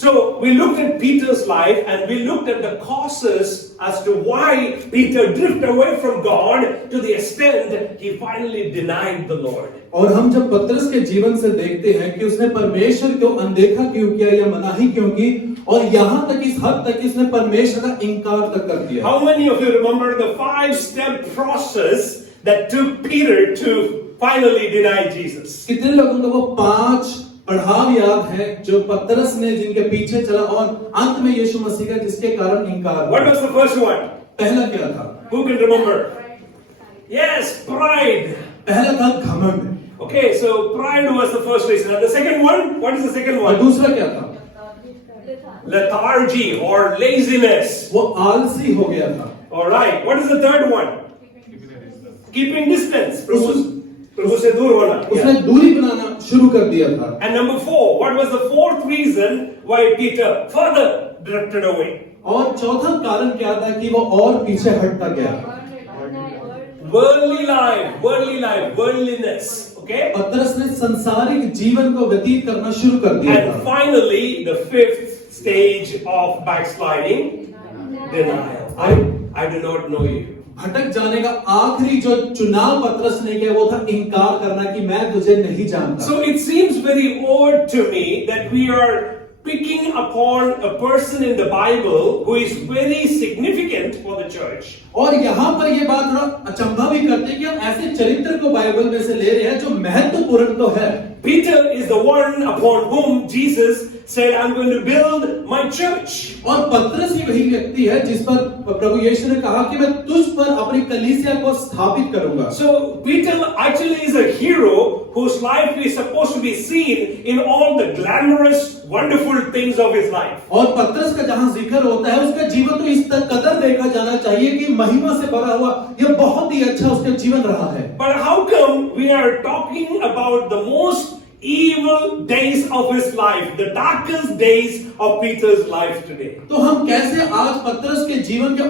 So we looked at Peter's life and we looked at the causes as to why Peter drifted away from God to the extent he finally denied the Lord. और हम जब पतरस के जीवन से देखते हैं कि उसने परमेश्वर को अनदेखा क्यों किया या मनाही क्यों की, और यहाँ तक इस हद तक उसने परमेश्वर का इनकार तक कर दिया. How many of you remember the 5-step process that took Peter to finally deny Jesus? कितने लोगों को वो 5 पढ़ाव याद है जो पतरस ने जिनके पीछे चला और अंत में यीशु मसीह का जिसके कारण इनकार. What was the first one? पहला क्या था? Who can remember? Yes, pride. पहला था घमंड. Okay, so pride was the first reason. And the second one, what is the second और one? दूसरा क्या था? Lethargy or laziness. वो आलसी हो गया था. All right. What is the third one? Keeping distance. प्रभु से दूर होना. उसने दूरी बनाना शुरू कर दिया था. And number 4, what was the fourth reason why Peter further drifted away? और चौथा कारण क्या था कि वो और पीछे हटता गया? Worldly life, worldliness. Okay? पतरस ने संसारिक जीवन को व्यतीत करना शुरू कर दिया And था. finally, the 5th stage of backsliding, denial. I do not know you. भटक जाने का आखिरी जो चुनाव पतरस ने किया वो था इनकार करना कि मैं तुझे नहीं जानता. So it seems very odd to me that we are picking upon a person in the Bible who is very significant for the church. और यहाँ पर ये बात थोड़ा अचंभा भी करते हैं कि हम ऐसे चरित्र को बाइबल में से ले रहे हैं जो महत्वपूर्ण तो है. Peter is the one upon whom Jesus said, I'm going to build my church. और पतरस ही वही व्यक्ति है जिस पर प्रभु यीशु ने कहा कि मैं तुझ पर अपनी कलीसिया को स्थापित करूंगा. So Peter actually is a hero whose life is supposed to be seen in all the glamorous, wonderful things of his life. और पतरस का जहां जिक्र होता है उसका जीवन तो इस कदर देखा जाना चाहिए कि महिमा से भरा हुआ यह बहुत ही अच्छा उसका जीवन रहा है. But how come we are talking about the most evil days of his life, the darkest days of Peter's life today? तो हम कैसे आज पतरस के जीवन के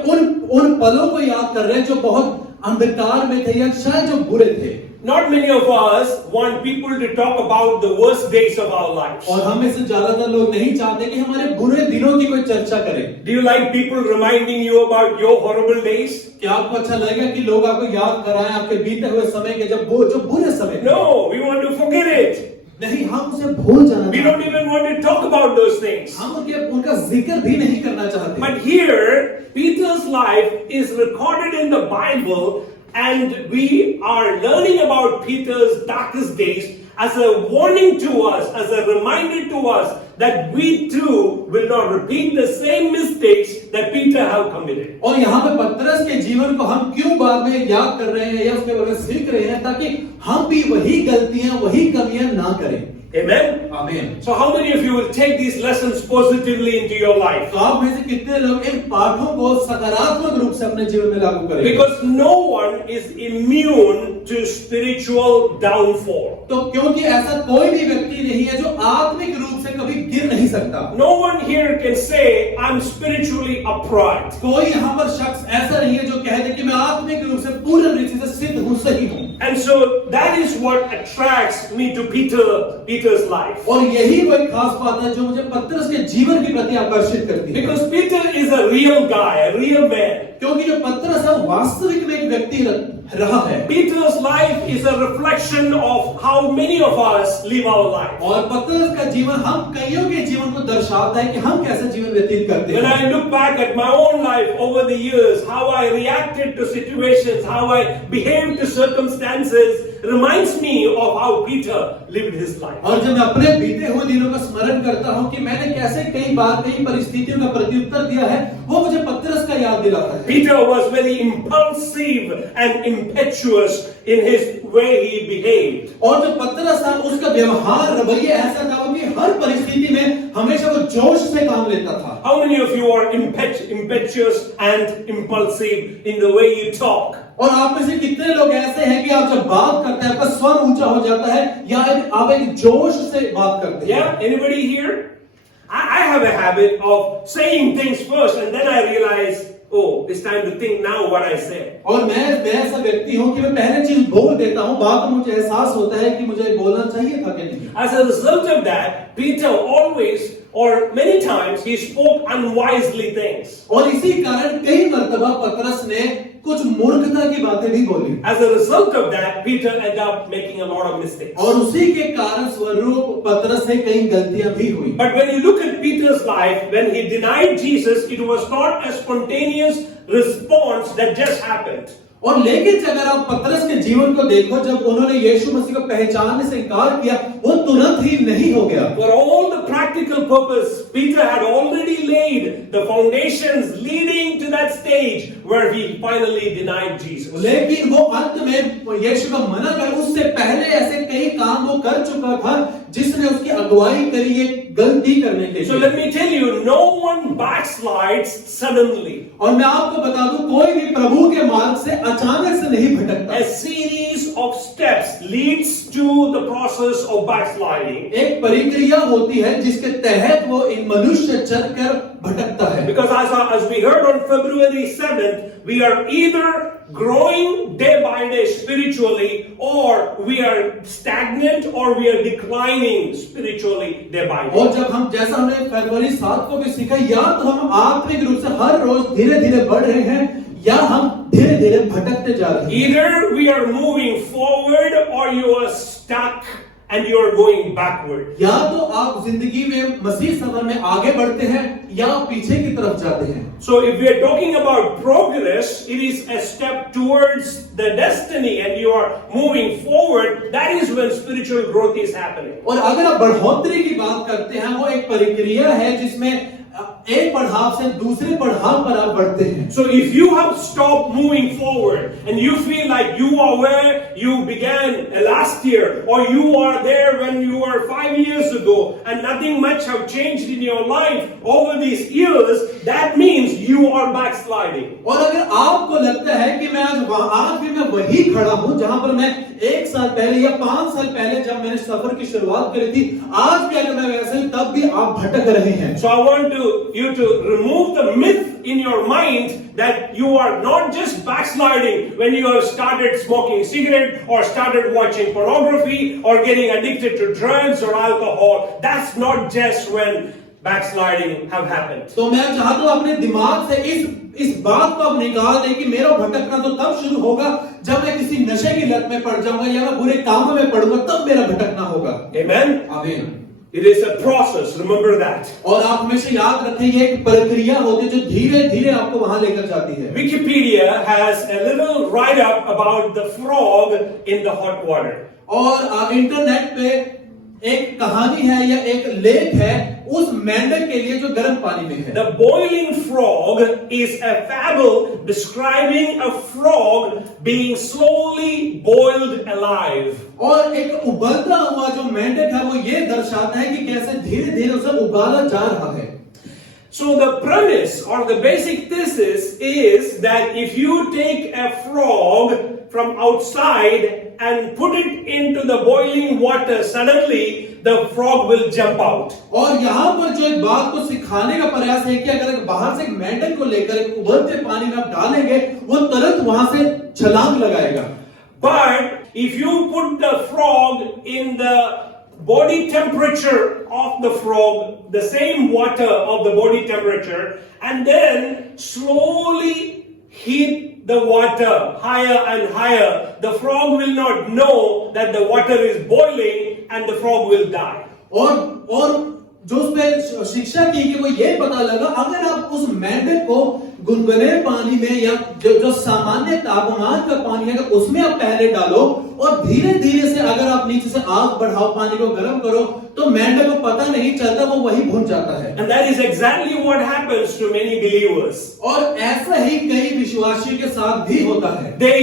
उन पलों को याद कर रहे हैं जो बहुत अंधकार में थे या शायद जो बुरे थे. Not many of us want people to talk about the worst days of our lives. और हम में से ज्यादातर लोग नहीं चाहते कि हमारे बुरे दिनों की कोई चर्चा करे. Do you like people reminding you about your horrible days? क्या आपको अच्छा लगेगा कि लोग आपको याद कराएं आपके बीते हुए समय के जो बुरे समय? No, we want to forget it. नहीं, हम उसे भूल जाना. We don't even want to talk about those things. हम उनका जिक्र भी नहीं करना चाहते. But here, Peter's life is recorded in the Bible, and we are learning about Peter's darkest days as a warning to us, as a reminder to us that we too will not repeat the same mistakes that Peter have committed. और यहाँ पे पतरस के जीवन को हम क्यों बाद में याद कर रहे हैं या उसके बारे में सीख रहे हैं ताकि हम भी वही गलतियां वही कमियां ना करें. Amen? आमीन. So how many of you will take these lessons positively into your life? तो आप में से कितने लोग इन पाठों को सकारात्मक रूप से अपने जीवन में लागू करेंगे? Because no one is immune to spiritual downfall. तो क्योंकि ऐसा कोई भी व्यक्ति नहीं है जो आत्मिक रूप से कभी गिर नहीं सकता. No one here can say I'm spiritually upright. कोई यहाँ पर शख्स ऐसा नहीं है जो कह दे कि मैं आत्मिक रूप से पूर्ण रीति से सिद्ध हूँ, सही हूँ. And so that is what attracts me to Peter's life. और यही वही खास बात है जो मुझे पतरस के जीवन के प्रति आकर्षित करती है. Because Peter is a real guy, a real man. क्योंकि जो पतरस है वास्तविक में एक व्यक्ति रहा है. Peter's life is a reflection of how many of us live our life. और पतरस का जीवन हम कईयों के जीवन को दर्शाता है कि हम कैसे जीवन व्यतीत करते हैं. When I look back at my own life over the years, how I reacted to situations, how I behaved to circumstances, reminds me of how Peter lived his life. और जब मैं अपने बीते हुए दिनों का स्मरण करता हूँ कि मैंने कैसे कई बार कई परिस्थितियों का प्रत्युत्तर दिया है, वो मुझे पतरस का याद दिलाता है. Peter was very impulsive and impetuous in his way he behaved. और जो पतरस था उसका व्यवहार रवैया ऐसा था कि हर परिस्थिति में हमेशा वो जोश से काम लेता था. How many of you are impetuous and impulsive in the way you talk? और आप में से कितने लोग ऐसे हैं कि आप जब बात करते हैं आपका स्वर ऊंचा हो जाता है या आप एक जोश से बात करते हैं? Yeah, anybody here? I have a habit of saying things first and then I realize oh, it's time to think now what I said. और मैं ऐसा व्यक्ति हूं कि मैं पहले चीज बोल देता हूं, बाद में मुझे एहसास होता है कि मुझे बोलना चाहिए था कि नहीं। As a result of that, Peter always or many times he spoke unwisely things. और इसी कारण कई मर्तबा पतरस ने कुछ मूर्खता की बातें भी बोली। As a result of that, Peter ended up making a lot of mistakes. और उसी के कारण स्वरूप पतरस से कई गलतियां भी हुई। But when you look at Peter's life, when he denied Jesus, it was not a spontaneous response that just happened. और लेकिन अगर आप पतरस के जीवन को देखो, जब उन्होंने यीशु मसीह को पहचानने से इनकार किया, वो तुरंत ही नहीं हो गया। For all the practical purpose, Peter had already laid the foundations leading to that stage where he finally denied Jesus. लेकिन वो अंत में यीशु का मना कर उससे पहले ऐसे कई काम वो कर चुका था जिसने उसकी अगुवाई करी ये गलती करने के लिए। So let me tell you, no one backslides suddenly. और मैं आपको बता दूं, कोई भी प्रभु के मार्ग से अचानक से नहीं भटकता। A series of steps leads to the process of backsliding. एक प्रक्रिया होती है जिसके तहत वो इन मनुष्य चलकर भटकता है। Because as we heard on February 7th, we are either growing day by day spiritually, or we are stagnant, or we are declining spiritually day by day. और जब हम, जैसा हमने फरवरी 7 को भी सीखा, या तो हम आत्मिक रूप से हर रोज धीरे धीरे बढ़ रहे हैं, या हम धीरे धीरे भटकते जा रहे हैं। Either we are moving forward, or you are stuck and you are going backward. या तो आप जिंदगी में मसीह सफर में आगे बढ़ते हैं या पीछे की तरफ जाते हैं। So if we are talking about progress, it is a step towards the destiny and you are moving forward. That is when spiritual growth is happening. और अगर आप बढ़ोतरी की बात करते हैं, वो एक प्रक्रिया है जिसमें एक पड़ाव से दूसरे पड़ाव पर आप बढ़ते हैं। So if you have stopped moving forward and you feel like you are where you began last year, or you are there when you were 5 years ago, and nothing much have changed in your life over these years, that means you are backsliding. और अगर आपको लगता है कि मैं आज भी मैं वही खड़ा हूं जहां पर मैं 1 साल पहले या 5 साल पहले जब मैंने सफर की शुरुआत करी थी, आज भी अगर मैं वैसे ही, तब भी आप भटक रहे हैं। So I want you to remove the myth in your mind that you are not just backsliding when you have started smoking cigarette or started watching pornography or getting addicted to drugs or alcohol. That's not just when backsliding have happened. तो मैं चाहता हूं अपने दिमाग से इस बात को अब निकाल दें कि मेरा भटकना तो तब शुरू होगा जब मैं किसी नशे की लत में पड़ जाऊंगा या मैं बुरे कामों में पड़ूंगा, तब मेरा भटकना होगा। Amen. आमीन। It is a process. Remember that. और आप हमेशा याद रखें, ये एक प्रक्रिया होती है जो धीरे धीरे आपको वहां लेकर जाती है। Wikipedia has a little write-up about the frog in the hot water. और इंटरनेट पे एक कहानी है या एक लेख है उस मेंढक के लिए जो गर्म पानी में है। The boiling frog is a fable describing a frog being slowly boiled alive. और एक उबलता हुआ जो मेंढक है वो ये दर्शाता है कि कैसे धीरे धीरे उसे उबाला जा रहा है। So the premise or the basic thesis is that if you take a frog from outside and put it into the boiling water, suddenly the frog will jump out. और यहाँ पर जो एक बात को सिखाने का प्रयास है कि अगर बाहर से एक मेंढक को लेकर एक उबलते पानी में आप डालेंगे, वो तुरंत वहां से छलांग लगाएगा। But if you put the frog in the body temperature of the frog, the same water of the body temperature, and then slowly heat the water higher and higher, the frog will not know that the water is boiling and the frog will die. और जो उस पे शिक्षा की कि वो ये पता लगा, अगर आप उस मेंढक को गुनगुने पानी में या जो सामान्य तापमान का पानी है अगर उसमें आप पहले डालो और धीरे धीरे से अगर आप नीचे से आग बढ़ाओ, पानी को गर्म करो, तो मेंढक को पता नहीं चलता, वो वही भुन जाता है। And that is exactly what happens to many believers. और ऐसा ही कई विश्वासियों के साथ भी होता है। They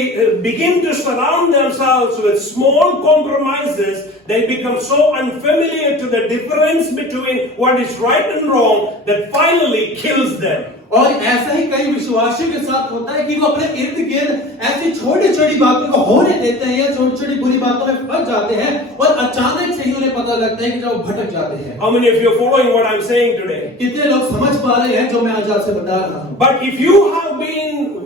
begin to surround themselves with small compromises. They become so unfamiliar to the difference between what is right and wrong that finally kills them. और ऐसा ही कई विश्वासियों के साथ होता है कि वो अपने इर्द गिर्द ऐसी छोटी छोटी बातों को होने देते हैं या छोटी छोटी बुरी बातों में फंस जाते हैं और अचानक से ही उन्हें पता लगता है कि जब भटक जाते हैं। How many of you are following what I'm saying today? कितने लोग समझ पा रहे हैं जो मैं आज आपसे बता रहा हूँ? But if you have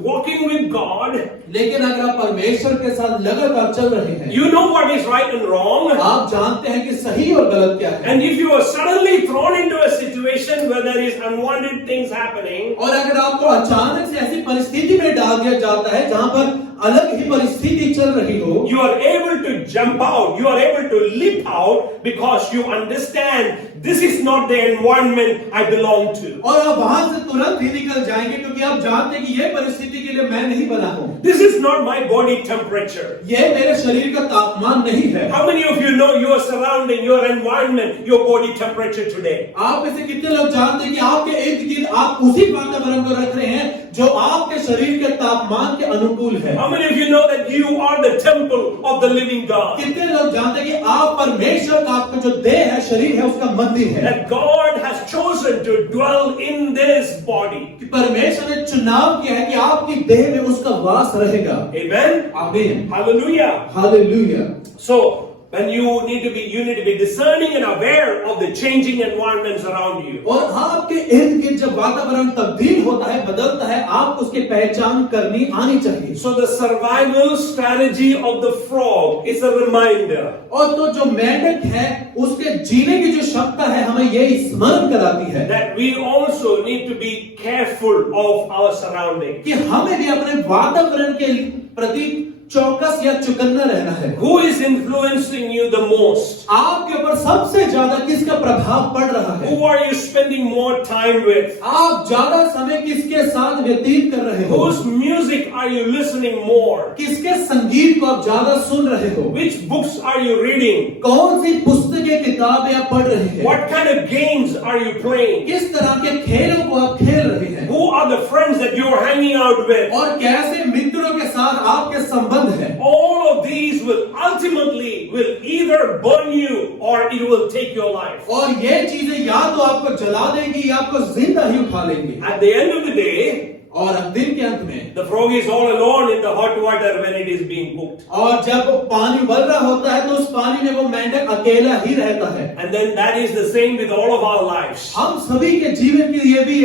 walking with God, लेकिन अगर आप परमेश्वर के साथ लगातार चल रहे हैं, you know what is right and wrong. आप जानते हैं कि सही और गलत क्या है। And if you are suddenly thrown into a situation where there is unwanted things happening, और अगर आपको अचानक से ऐसी परिस्थिति में डाल दिया जाता है जहां पर अलग ही परिस्थिति चल रही हो, you are able to jump out, you are able to leap out because you understand this is not the environment I belong to. और आप वहां से तुरंत ही निकल जाएंगे क्योंकि आप जानते हैं कि ये परिस्थिति के लिए मैं नहीं बना हूं। This is not my body temperature. ये मेरे शरीर का तापमान नहीं है। How many of you know your surrounding, your environment, your body temperature today? आप में से कितने लोग जानते हैं कि आपके इर्द गिर्द आप उसी वातावरण को रख रहे हैं जो आपके शरीर के तापमान के अनुकूल है? How many of you know that you are the temple of the living God? कितने लोग जानते हैं कि आप परमेश्वर का, आपका जो देह है, शरीर है, उसका मंदिर है? That God has chosen to dwell in this body. कि परमेश्वर ने चुनाव किया है कि आपकी देह में उसका वास रहेगा। Amen. आमीन। Hallelujah. Hallelujah. So when you need to be discerning and aware of the changing environments around you. और आपके इर्द गिर्द जब वातावरण तब्दील होता है, बदलता है, आप उसकी पहचान करनी आनी चाहिए। So the survival strategy of the frog is a reminder. और तो जो मेंढक है उसके जीने की जो क्षमता है हमें ये स्मरण कराती है That we also need to be careful of our surroundings. कि हमें भी अपने वातावरण के प्रति चौकस या चुकन्ना रहना है। Who is influencing you the most? आपके ऊपर सबसे ज्यादा किसका प्रभाव पड़ रहा है? Who are you spending more time with? आप ज्यादा समय किसके साथ व्यतीत कर रहे हो? Whose music are you listening more? किसके संगीत को आप ज्यादा सुन रहे हो? Which books are you reading? कौन सी पुस्तकें किताबें आप पढ़ रहे हैं? What kind of games are you playing? किस तरह के खेलों को आप खेल रहे हैं? Who are the friends that you are hanging out with? और कैसे मित्रों के साथ आपके संबंध है? All of these will ultimately either burn you or it will take your life. और ये चीजें या तो आपको जला देंगी या आपको जिंदा ही उठा लेंगी। At the end of the day, और अब दिन के अंत में the frog is all alone in the hot water when it is being cooked. और जब पानी उबल रहा होता है तो उस पानी में वो मेंढक अकेला ही रहता है। And then that is the same with all of our lives. हम सभी के जीवन के लिए भी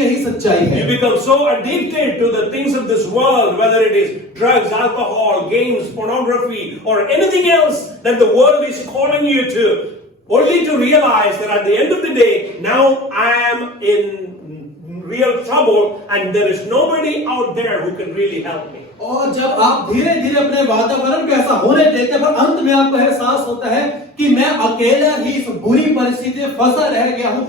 यही सच्चाई है। You become so addicted to the things of this world, whether it is drugs, alcohol, games, pornography, or anything else that the world is calling you to, only to realize that at the end of the day, now I am in real trouble and there is nobody out there who can really help me. और जब आप धीरे धीरे अपने वातावरण को ऐसा होने देते हैं, पर अंत में आपको एहसास होता है कि मैं अकेला ही इस बुरी परिस्थिति में फंसा रह गया हूँ।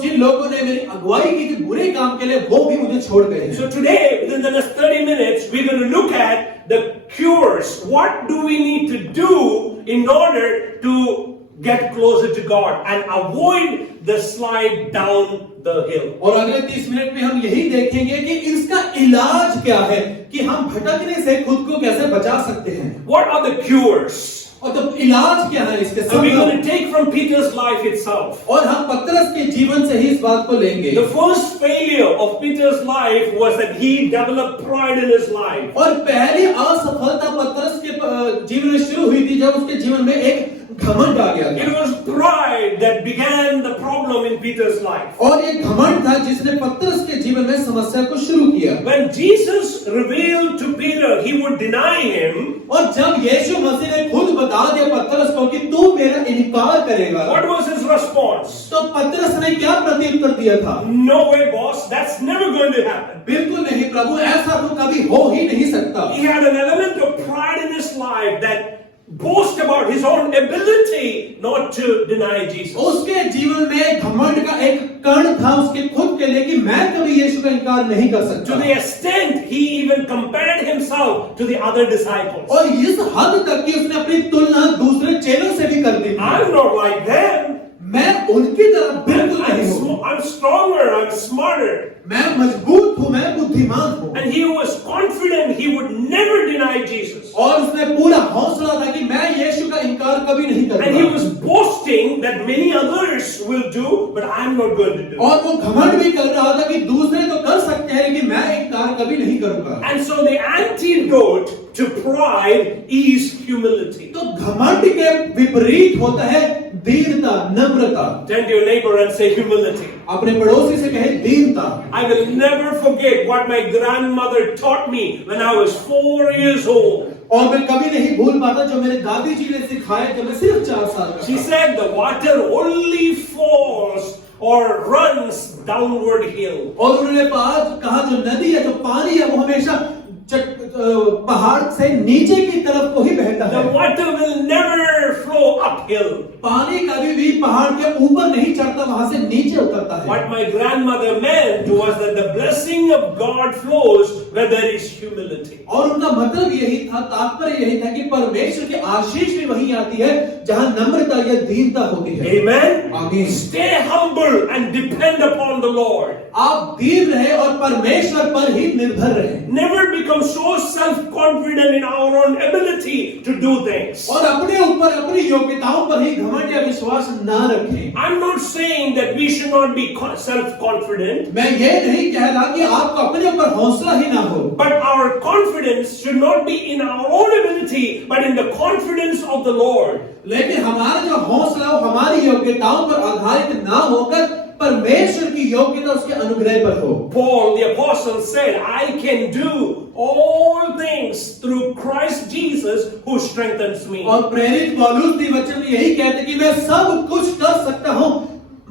जिन लोगों ने मेरी अगुवाई की थी बुरे काम के लिए, वो भी मुझे छोड़ गए हैं। So today, within the next 30 minutes, we're going to look at the cures. What do we need to do in order to get closer to God and avoid the slide down the hill? और अगले 30 minute में हम यही देखेंगे कि इसका इलाज क्या है, कि हम भटकने से खुद को कैसे बचा सकते हैं। What are the cures? और तो इलाज क्या है इसके So we're going संबंध? to take from Peter's life itself. और हम पतरस के जीवन से ही इस बात को लेंगे। The first failure of Peter's life was that he developed pride in his life. और पहली असफलता पतरस के जीवन में शुरू हुई थी जब उसके जीवन में एक घमंड आ गया। It was pride that began the problem in Peter's life. और ये घमंड था जिसने पतरस के जीवन में समस्या को शुरू किया। When Jesus revealed to Peter he would deny him, और जब यीशु मसीह ने खुद बता दिया पतरस को कि तू मेरा इनकार करेगा, what was his response? तो पतरस ने क्या प्रत्युत्तर दिया था? No way, boss. That's never going to happen. बिल्कुल नहीं प्रभु, ऐसा तो कभी हो ही नहीं सकता। He had an element of pride in his life that boast about his own ability not to deny Jesus. उसके जीवन में घमंड का एक कण था उसके खुद के लिए कि मैं कभी यीशु का इनकार नहीं कर सकता। To the extent he even compared himself to the other disciples. और इस हद तक कि उसने अपनी तुलना दूसरे चेलों से भी कर दी। I'm not like them. मैं उनकी तरह बिल्कुल नहीं हूँ। I'm stronger, I'm smarter. मैं मजबूत हूँ, मैं बुद्धिमान हूँ। And he was confident he would never deny Jesus. और उसने पूरा हौसला था कि मैं यीशु का इनकार कभी नहीं करूंगा। And he was boasting that many others will do, but I'm not going to do. और वो घमंड भी कर रहा था कि दूसरे तो कर सकते हैं लेकिन मैं इनकार कभी नहीं करूंगा। And so the antidote to pride is humility. तो घमंड के विपरीत होता है दीनता, नम्रता। Turn to your neighbor and say humility. अपने पड़ोसी से कहे दीनता। I will never forget what my grandmother taught me when I was 4 years old. और मैं कभी नहीं भूल पाता जो मेरे दादी जी ने सिखाया जब मैं सिर्फ 4 साल का She था। said the water only falls or runs downward hill. और उन्होंने कहा जो नदी है, जो पानी है, वो हमेशा पहाड़ से नीचे की तरफ को ही बहता The है। water will never flow uphill. पानी कभी भी पहाड़ के ऊपर नहीं चढ़ता, वहां से नीचे उतरता है। What my grandmother meant was that the blessing of God flows where there is humility. और उनका मतलब यही था, तात्पर्य यही था कि परमेश्वर की आशीष भी वहीं आती है जहां नम्रता या दीनता होती है। Amen. आमीन। Stay humble and depend upon the Lord. आप दीन रहे और परमेश्वर पर ही निर्भर रहे। Never become so self-confident in our own ability to do things. और अपने ऊपर, अपनी योग्यताओं पर ही घमंड या विश्वास ना रखें। I'm not saying that we should not be self-confident, मैं ये नहीं कह रहा कि आपको अपने ऊपर हौसला ही ना हो, but our confidence should not be in our own ability, but in the confidence of the Lord. लेकिन हमारा जो हौसला हो हमारी योग्यताओं पर आधारित ना होकर परमेश्वर की योग्यता, उसके अनुग्रह पर हो। Paul the apostle said, I can do all things through Christ Jesus who strengthens me. और प्रेरित पौलुस भी वचन में यही कहते कि मैं सब कुछ कर सकता हूँ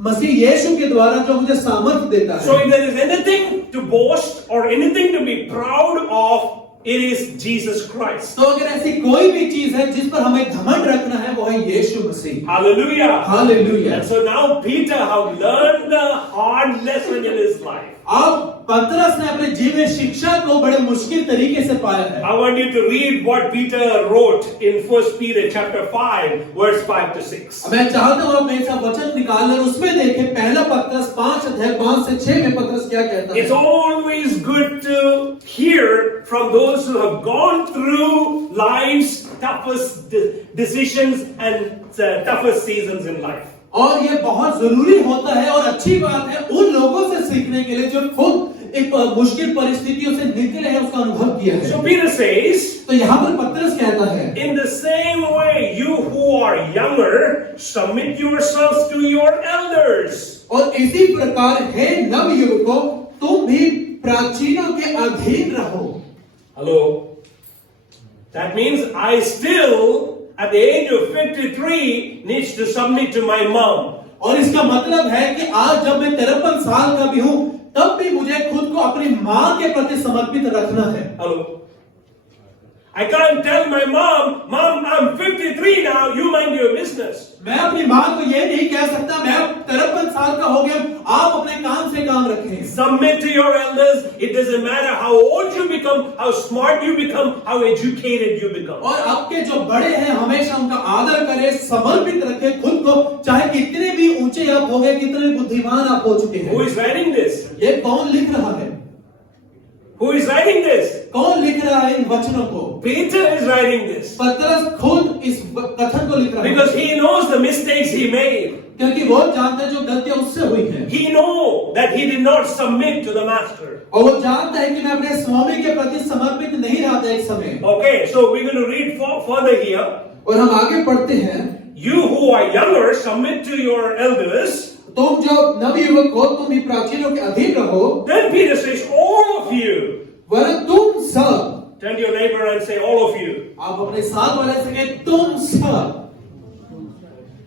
मसीह यीशु के द्वारा जो मुझे सामर्थ्य देता है। So if there is anything to boast or anything to be proud of, it is Jesus Christ. तो अगर ऐसी कोई भी चीज है जिस पर हमें घमंड रखना है वो है यीशु मसीह। Hallelujah. Hallelujah. And so now Peter have learned the hard lesson in his life. अब पतरस ने अपने जीवन शिक्षा को बड़े मुश्किल तरीके से पाया है। I want you to read what Peter wrote in 1 Peter chapter 5 verse 5 to 6. मैं चाहता हूँ अपने ऐसा वचन निकालना और उसमें देखें पहला पतरस 5 अध्याय 5 से 6 में पतरस क्या कहता है। It's always good to hear from those who have gone through life's toughest decisions and toughest seasons in life. और ये बहुत जरूरी होता है और अच्छी बात है उन लोगों से सीखने के लिए जो खुद एक मुश्किल परिस्थितियों से निकले हैं, उसका अनुभव किया है। So Peter says, तो यहाँ पर पतरस कहता है, in the same way you who are younger submit yourselves to your elders. और इसी प्रकार हे नवयुवकों तुम भी प्राचीनों के अधीन रहो। Hello. That means I still at the age of 53 needs to submit to my mom. और इसका मतलब है कि आज जब मैं 53 साल का भी हूं तब भी मुझे खुद को अपनी मां के प्रति समर्पित रखना है। Hello. I can't tell my mom, Mom, I'm 53 now, you mind your business. मैं अपनी मां को ये नहीं कह सकता मैं 53 साल का हो गया, आप अपने काम से काम रखें। Submit to your elders. It doesn't matter how old you become, how smart you become, how educated you become. और आपके जो बड़े हैं हमेशा उनका आदर करें, समर्पित रखें खुद को, चाहे कितने भी ऊंचे आप हो गए, कितने बुद्धिमान आप हो चुके हैं। Who is writing this? ये कौन लिख रहा है? Who is writing this? कौन लिख रहा है इन वचनों को? Peter is writing this. पतरस खुद इस कथन को लिख रहा है Because he knows the mistakes he made. क्योंकि वो जानता है जो गलतियां उससे हुई हैं। He knows that he did not submit to the master. और वो जानता है कि मैं अपने स्वामी के प्रति समर्पित नहीं रहा था एक समय। Okay, so we're going to read further here. और हम आगे पढ़ते हैं, You who are younger, submit to your elders. तुम जो नवयुवक हो तुम भी प्राचीनों के अधीन रहो। Then Peter says, all of you. वरन तुम सब, Turn to your neighbor and say, all of you. आप अपने साथ वाले से कहें तुम सब,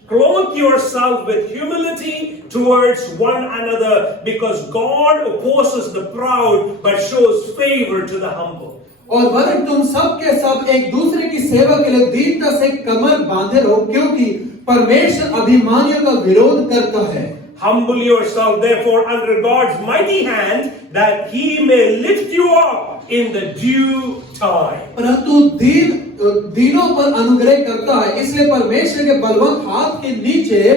Clothe yourself with humility towards one another, because God opposes the proud but shows favor to the humble. और वरन तुम सब के सब एक दूसरे की सेवा के लिए दीनता से कमर बांधे रहो, क्योंकि परमेश्वर अभिमानियों का विरोध करता है। Humble yourself therefore under God's mighty hand, that he may lift you up in the due time. परंतु दीनों पर अनुग्रह करता है, इसलिए परमेश्वर के बलवंत हाथ के नीचे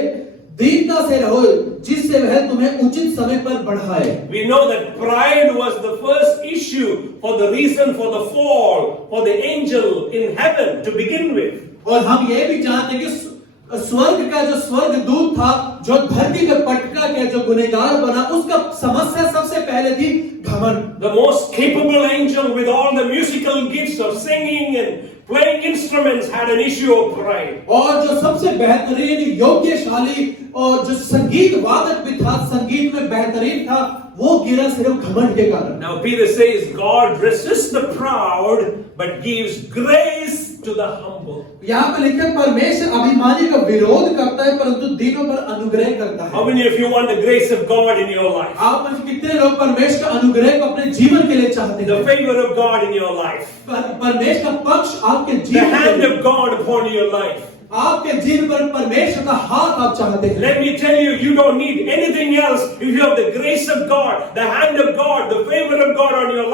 दीनता से रहो, जिससे वह तुम्हें उचित समय पर बढ़ाए। We know that pride was the first issue for the reason for the fall for the angel in heaven to begin with. और हम ये भी जानते हैं कि स्वर्ग का जो स्वर्ग दूत था, जो धरती पे पटका के जो गुनहगार बना, उसका समस्या सबसे पहले थी घमंड। The most capable angel with all the musical gifts of singing and playing instruments had an issue of pride. और जो सबसे बेहतरीन योग्यशाली और जो संगीत वादक भी था, संगीत में बेहतरीन था, वो गिरा सिर्फ घमंड के कारण। Now Peter says God resists the proud but gives grace to the humble. यहाँ पे लिखा परमेश्वर अभिमानी का विरोध करता है परंतु दीनों पर अनुग्रह करता है। How many of you want the grace of God in your life? आप में से कितने लोग परमेश्वर का अनुग्रह को अपने जीवन के लिए चाहते The हैं? favor of God in your life. परमेश्वर का पक्ष आपके The जीवन hand में, of God upon your life. आपके जीवन पर परमेश्वर का हाथ आप चाहते हैं। Let me tell you, you don't need anything else. If you have the grace of God, the hand of God, the favor of God on your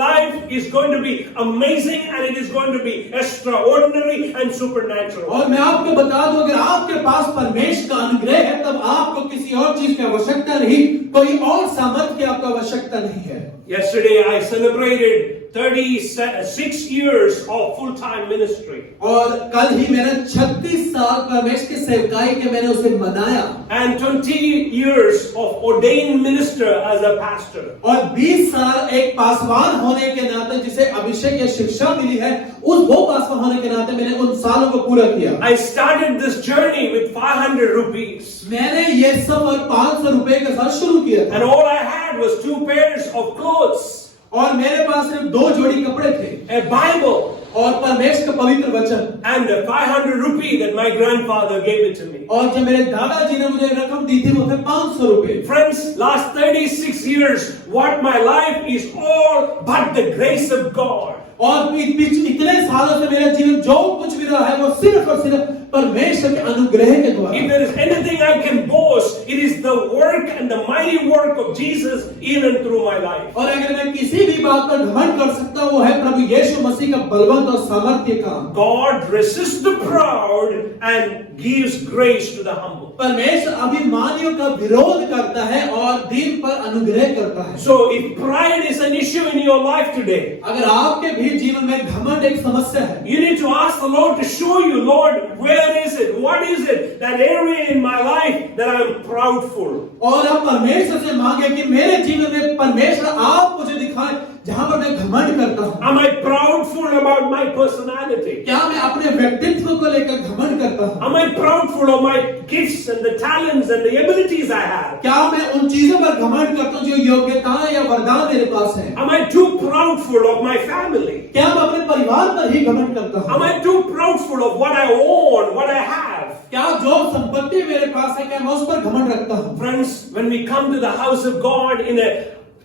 life is going to be amazing and it is going to be extraordinary and supernatural. और मैं आपको बता दूं, अगर आपके पास परमेश्वर का अनुग्रह है तब आपको किसी और चीज की आवश्यकता नहीं, कोई और सामर्थ्य की आपको आवश्यकता नहीं है। Yesterday I celebrated 36 years of full-time ministry. और कल ही मैंने 36 साल परमेश्वर की सेवकाई के मैंने उसे मनाया। And 20 years of ordained minister as a pastor. और 20 साल एक पासवान होने के नाते जिसे अभिषेक या शिक्षा मिली है, वो पासवान होने के नाते मैंने उन सालों को पूरा किया। I started this journey with 500 rupees. मैंने ये सफर 500 रुपए के साथ शुरू किया था। And all I had was 2 pairs of clothes. और मेरे पास सिर्फ 2 जोड़ी कपड़े थे, A Bible. और परमेश्वर का पवित्र वचन, And the 500 rupee that my grandfather gave it to me. और जब मेरे दादाजी ने मुझे रकम दी थी वो थे 500 रुपए। Friends, last 36 years, what my life is all but the grace of God. और इतने सालों से मेरा जीवन जो कुछ भी रहा है वो सिर्फ और सिर्फ परमेश्वर के अनुग्रह के द्वारा। If there is anything I can boast, it is the work and the mighty work of Jesus in and through my life. और अगर मैं किसी भी बात पर घमंड कर सकता हूँ वो है प्रभु यीशु मसीह का बलवंत और सामर्थ्य काम। God resists the proud and gives grace to the humble. परमेश्वर अभिमानियों का विरोध करता है और दीन पर अनुग्रह करता है। So if pride is an issue in your life today, अगर आपके भी जीवन में घमंड एक समस्या है, you need to ask the Lord to show you, Lord, where is it? What is it? That area in my life that I am proudful. और आप परमेश्वर से मांगे कि मेरे जीवन में परमेश्वर आप मुझे दिखाएं जहां पर मैं घमंड करता हूं। Am I proudful about my personality? क्या मैं अपने व्यक्तित्व को लेकर घमंड करता हूं? Am I proudful of my gifts and the talents and the abilities I have? क्या मैं उन चीजों पर घमंड करता हूं जो योग्यताएं या वरदान मेरे पास है? Am I too proudful of my family? क्या मैं अपने परिवार पर ही घमंड करता हूं? Am I too proudful of what I own, what I have? क्या जो संपत्ति मेरे पास है क्या मैं उस पर घमंड रखता हूं? Friends, when we come to the house of God in a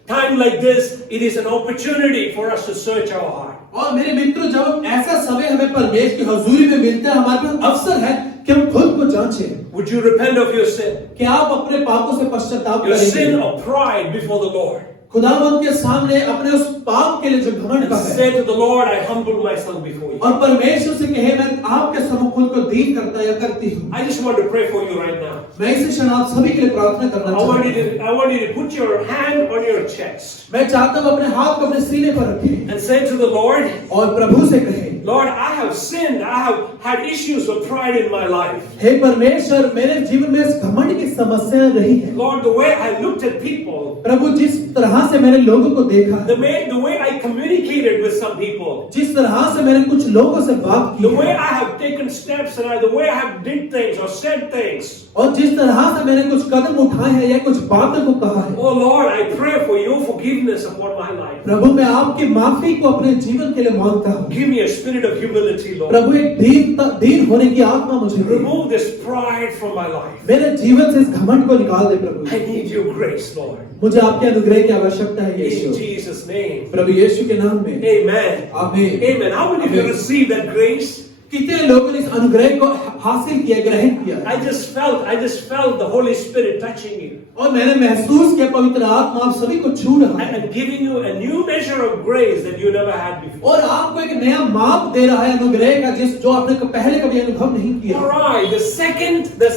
time like this, it is an opportunity for us to search our heart. और मेरे मित्रों, जब ऐसा समय हमें परमेश्वर की हजूरी में मिलता है, हमारे पास अवसर है कि हम खुद को जांचें। Would you repent of your sin? क्या आप अपने पापों से पश्चाताप Your sin करेंगे? of pride before the Lord. खुदावंत के सामने अपने उस पाप के लिए जो घमंड का And है, say to the Lord, I humble myself before you. और परमेश्वर से कहे मैं आपके सम्मुख खुद को दीन करता या करती हूँ। I just want to pray for you right now. मैं इस क्षण आप सभी के लिए प्रार्थना करना I want चाहता हूँ। you to put your hand on your chest मैं चाहता हूँ अपने हाथ को अपने सीने पर रखें and say to the Lord, और प्रभु से कहे, Lord, I have sinned. I have had issues of pride in my life. हे परमेश्वर, मेरे जीवन में इस घमंड की समस्या रही है। Lord, the way I looked at people, प्रभु, जिस तरह से मैंने लोगों को देखा, the way I communicated with some people, जिस तरह से मैंने कुछ लोगों से बात की the way है, I have taken steps and the way I have did things or said things. और जिस तरह से मैंने कुछ कदम उठाए हैं या कुछ बातों को कहा है, Oh Lord, I pray for your forgiveness upon my life. प्रभु मैं आपकी माफी को अपने जीवन के लिए मांगता हूँ। Give me a spirit of humility, Lord. प्रभु एक दीन होने की आत्मा मुझे दे। Remove this pride from my life. मेरे जीवन से इस घमंड को निकाल दे प्रभु। I need your grace, Lord. मुझे आपके अनुग्रह की आवश्यकता है In यीशु। Jesus' name. प्रभु यीशु के नाम में Amen. आमीन। Amen. How many of you Amen। received that grace? कितने लोगों ने इस अनुग्रह को हासिल किया, ग्रहण किया? I just felt the Holy Spirit touching you और मैंने महसूस किया पवित्र आत्मा आप सभी को छू रहा है and giving you a new measure of grace that you never had before. और आपको एक नया माप दे रहा है अनुग्रह का, जो आपने पहले कभी अनुभव नहीं किया। All right. The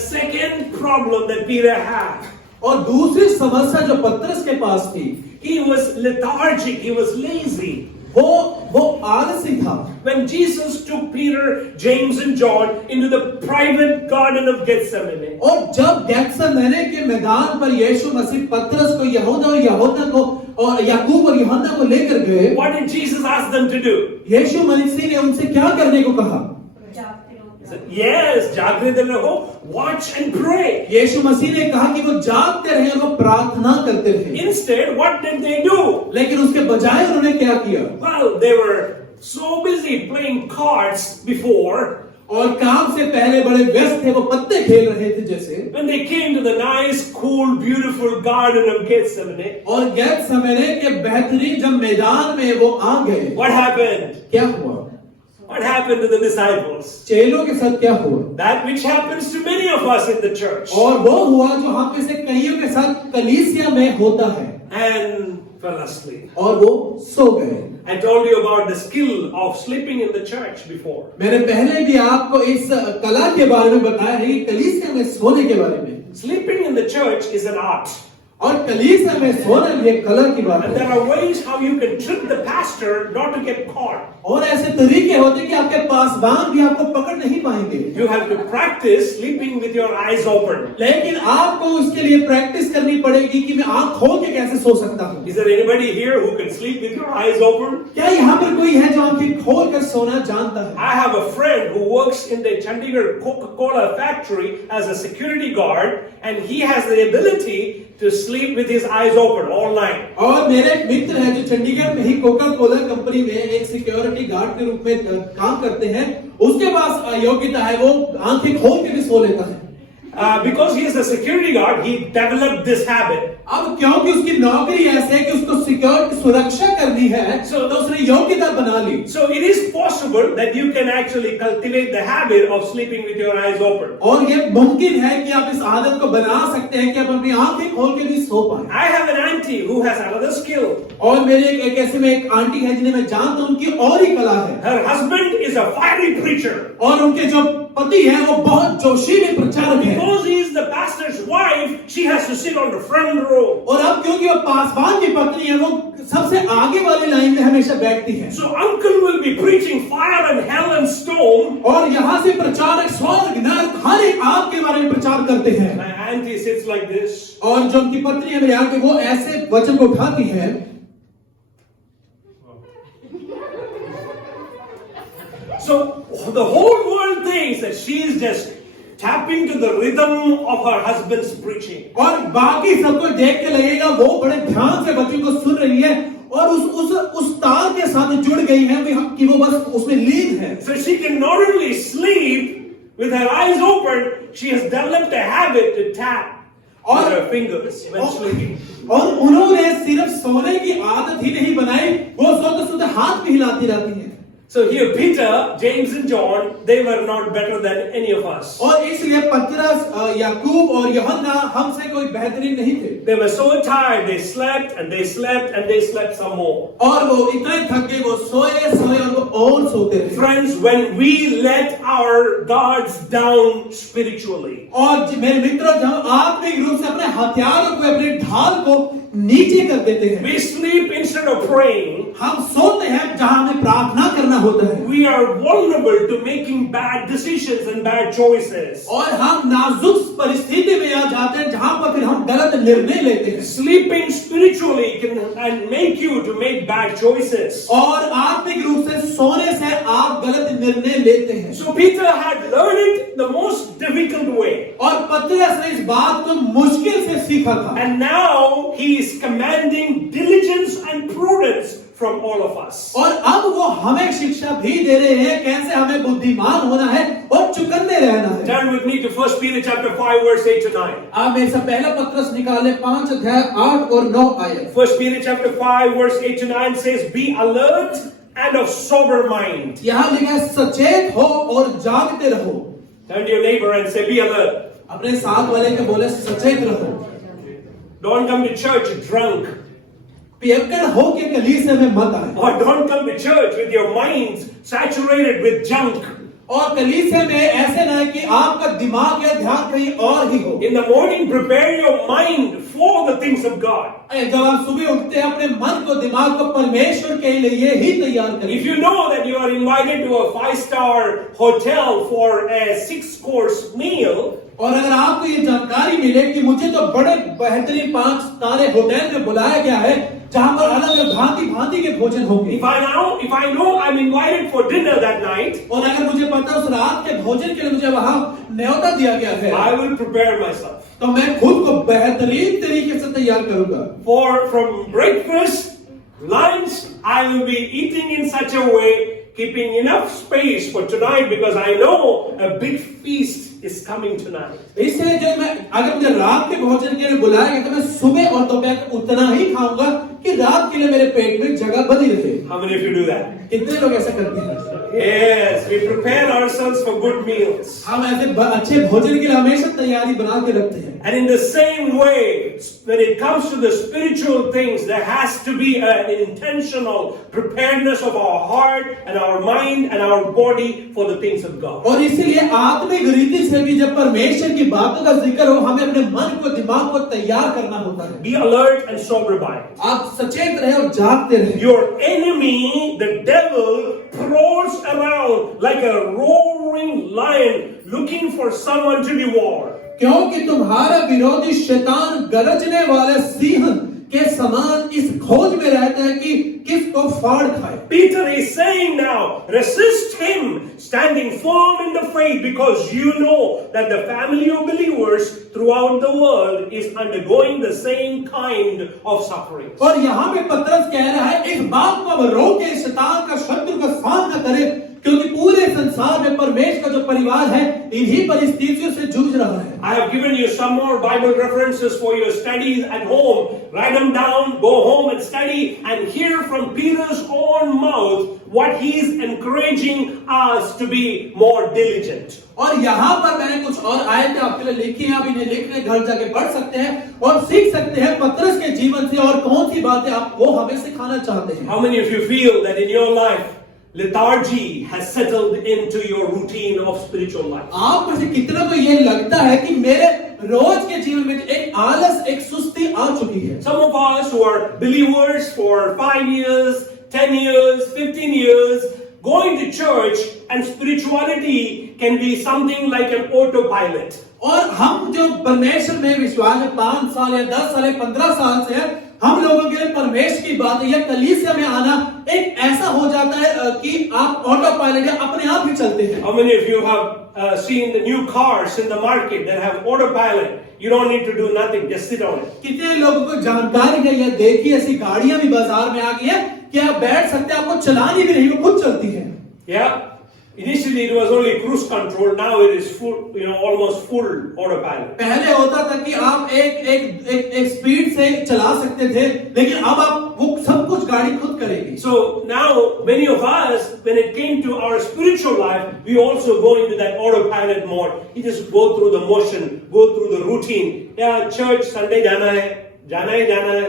second problem that Peter had. और दूसरी समस्या जो पतरस के पास थी, He was lethargic. He was lazy. वो आलसी था। When Jesus took Peter, James and John into the private garden of Gethsemane, और जब गेत्सेमने के मैदान पर यीशु मसीह पतरस को, यहूदा और यूहन्ना को और याकूब और यूहन्ना को लेकर गए, what did Jesus ask them to do? यीशु मसीह ने उनसे क्या करने को कहा? He said, yes, जागृत रहो, watch and pray. यीशु मसीह ने कहा कि वो जागते रहे और वो प्रार्थना करते रहे। Instead, what did they do? लेकिन उसके बजाय उन्होंने क्या किया? Well, they were so busy playing cards before. और काम से पहले बड़े व्यस्त थे, वो पत्ते खेल रहे थे जैसे। When they came to the nice, cool, beautiful garden of Gethsemane, और गेत्सेमने के बेहतरीन जब मैदान में वो आ गए, what happened? क्या हुआ? What happened to the disciples? चेलों के साथ क्या हुआ? That which happens to many of us in the church. और वो हुआ जो हम में से कईयों के साथ कलीसिया में होता है। And fell asleep. और वो सो गए। I told you about the skill of sleeping in the church before. मैंने पहले भी आपको इस कला के बारे में बताया है कि कलीसिया में सोने के बारे में। Sleeping in the church is an art. और कलीसिया में सोना भी एक कला की बात And है। there are ways how you can trick the pastor not to get caught. और ऐसे तरीके होते हैं कि आपके पासवान भी आपको पकड़ नहीं पाएंगे। You have to practice sleeping with your eyes open. लेकिन आपको उसके लिए प्रैक्टिस करनी पड़ेगी कि मैं आंख खोल के कैसे सो सकता हूँ। Is there anybody here who can sleep with your eyes open? क्या यहाँ पर कोई है जो आंखें खोल कर सोना जानता है? I have a friend who works in the Chandigarh Coca-Cola factory as a security guard, and he has the ability to sleep with his eyes open all night. और मेरे एक मित्र है जो चंडीगढ़ में ही कोका कोला कंपनी में एक security guard के रूप में काम करते हैं, उसके पास योग्यता है, वो आंखें खोल के भी सो लेता है। Because he is a security guard, he developed this habit. अब क्योंकि उसकी नौकरी ऐसे है कि उसको सिक्योरिटी सुरक्षा करनी है, तो उसने योग्यता बना ली। So it is possible that you can actually cultivate the habit of sleeping with your eyes open. और ये मुमकिन है कि आप इस आदत को बना सकते हैं कि आप अपनी आंखें खोल के भी सो पाएं। I have an auntie who has another skill. और मेरे एक ऐसे में एक आंटी है जिन्हें मैं जानता हूं, उनकी और ही कला है। Her husband is a fiery preacher. और उनके जो पति है वो बहुत जोशीले प्रचारक है। Because he is the pastor's wife, she has to sit on the front row. और अब क्योंकि वो पासवान की पत्नी है, वो सबसे आगे वाली लाइन में हमेशा बैठती है। So uncle will be preaching fire and hell and storm. और यहाँ से प्रचारक स्वर्ग नरक हर एक आग के बारे में प्रचार करते हैं। My auntie sits like this. और जो उनकी पत्नी है मेरे आगे, वो ऐसे वचन को उठाती है। So the whole world thinks that she is just tapping to the rhythm of her husband's preaching. और बाकी सबको देख के लगेगा वो बड़े ध्यान से वचन को सुन रही है और उस तार के साथ जुड़ गई है कि वो बस उसमें लीन है। So she can not only sleep with her eyes open, she has developed a habit to tap on her fingers when sleeping. और उन्होंने सिर्फ सोने की आदत ही नहीं बनाई, वो सोते सोते हाथ भी हिलाती रहती है। So here Peter, James and John, they were not better than any of us. और इसलिए पतरस, याकूब और यूहन्ना हमसे कोई बेहतरीन नहीं थे। They were so tired, they slept and they slept and they slept some more. और वो इतने थक गए, वो सोए और वो और सोते रहे। Friends, when we let our guards down spiritually, और मेरे मित्रों, जब आत्मिक रूप से अपने हथियारों को, अपने ढाल को नीचे कर देते हैं, we sleep instead of praying. हम सोते हैं जहां हमें प्रार्थना करना होता है। We are vulnerable to making bad decisions and bad choices. और हम नाजुक परिस्थिति में आ जाते हैं जहां पर फिर हम गलत निर्णय लेते हैं। Sleeping spiritually can and make you to make bad choices. और आत्मिक रूप से सोने से आप गलत निर्णय लेते हैं। So Peter had learned it the most difficult way. और पतरस ने इस बात को मुश्किल से सीखा था। And now he is commanding diligence and prudence from all of us. और अब वो हमें शिक्षा भी दे रहे हैं कैसे हमें बुद्धिमान होना है और चुकन्ने रहना है। Turn with me to 1 Peter chapter 5 verse 8 to 9. आप मेरे से पहला पत्रस निकाले 5 अध्याय 8 और 9 आयत। 1 Peter chapter 5 verse 8 to 9 says, "Be alert and of sober mind." यहाँ लिखा है सचेत हो और जागते रहो। Turn to your neighbor and say, "Be alert." अपने साथ वाले को बोले सचेत रहो। Don't come to church drunk. पियक्कड़ हो के कलीसिया में मत आए। Or don't come to church with your minds saturated with junk. और कलीसिया में ऐसे ना कि आपका दिमाग या ध्यान कहीं और ही हो। In the morning, prepare your mind for the things of God. जब आप सुबह उठते हैं अपने मन को, दिमाग को परमेश्वर के लिए ही तैयार करें। If you know that you are invited to a 5-star hotel for a 6-course meal, और अगर आपको ये जानकारी मिले कि मुझे तो बड़े बेहतरीन 5 तारे होटल में बुलाया गया है जहां पर अलग अलग भांति भांति के भोजन होंगे, if I know I'm invited for dinner that night, और अगर मुझे पता है उस रात के भोजन के लिए मुझे वहां न्योता दिया गया है, I will prepare myself. तो मैं खुद को बेहतरीन तरीके से तैयार करूंगा। From breakfast, lunch, I will be eating in such a way, keeping enough space for tonight, because I know a big feast is coming tonight. इसलिए जब मैं अगर मुझे रात के भोजन के लिए बुलाया गया तो मैं सुबह और दोपहर को उतना ही खाऊंगा कि रात के लिए मेरे पेट में जगह बनी रहे। How many of you do that? कितने लोग ऐसा करते हैं? Yes, we prepare ourselves for good meals. हम ऐसे अच्छे भोजन के लिए हमेशा तैयारी बना के रखते हैं। And in the same way, when it comes to the spiritual things, there has to be an intentional preparedness of our heart and our mind and our body for the things of God. और इसीलिए आत्मिक रीति से भी जब परमेश्वर की बातों का जिक्र हो, हमें अपने मन को, दिमाग को तैयार करना होता है। Be alert and sober by it. आप सचेत रहे और जागते रहे। Your enemy, the devil, prowls around like a roaring lion looking for someone to devour. क्योंकि तुम्हारा विरोधी शैतान गरजने वाले सिंह के समान इस खोज में रहता है कि किसको फाड़ खाए। Peter is saying now, resist him, standing firm in the faith, because you know that the family of believers throughout the world is undergoing the same kind of suffering. और यहाँ पे पतरस कह रहा है, इस बात को अब रोके, शैतान का, शत्रु का सामना करे, क्योंकि पूरे संसार में परमेश्वर का जो परिवार है इन्हीं परिस्थितियों से जूझ रहा है। I have given you some more Bible references for your studies at home. Write them down, go home and study, and hear from Peter's own mouth what he is encouraging us to be more diligent. और यहाँ पर मैंने कुछ और आयतें आपके लिए लिखी हैं, आप इन्हें लिखने घर जाके पढ़ सकते हैं और सीख सकते हैं पतरस के जीवन से और कौन सी बातें आप वो हमें सिखाना चाहते हैं। How many of you feel that in your life lethargy has settled into your routine of spiritual life? आप में से कितने को ये लगता है कि मेरे रोज के जीवन में एक आलस, एक सुस्ती आ चुकी है? Some of us who are believers for 5 years, 10 years, 15 years, going to church and spirituality can be something like an autopilot. और हम जो परमेश्वर में विश्वास है 5 साल या 10 साल या 15 साल से है, हम लोगों के लिए परमेश्वर की बात या कलीसिया में आना एक ऐसा हो जाता है कि आप ऑटो पायलट या अपने आप ही चलते हैं। How many of you have seen the new cars in the market that have autopilot? You don't need to do nothing, just sit on it. कितने लोगों को जानकारी है या देखी ऐसी गाड़ियां भी बाजार में आ गई है कि आप बैठ सकते हैं, आपको चलानी भी नहीं, वो खुद चलती है। Yeah. Initially it was only cruise control, now it is full, almost full autopilot. पहले होता था कि आप एक स्पीड से चला सकते थे, लेकिन अब आप वो सब कुछ गाड़ी खुद करेगी। So now many of us, when it came to our spiritual life, we also go into that autopilot mode. You just go through the motion, go through the routine. Yeah, church Sunday जाना है,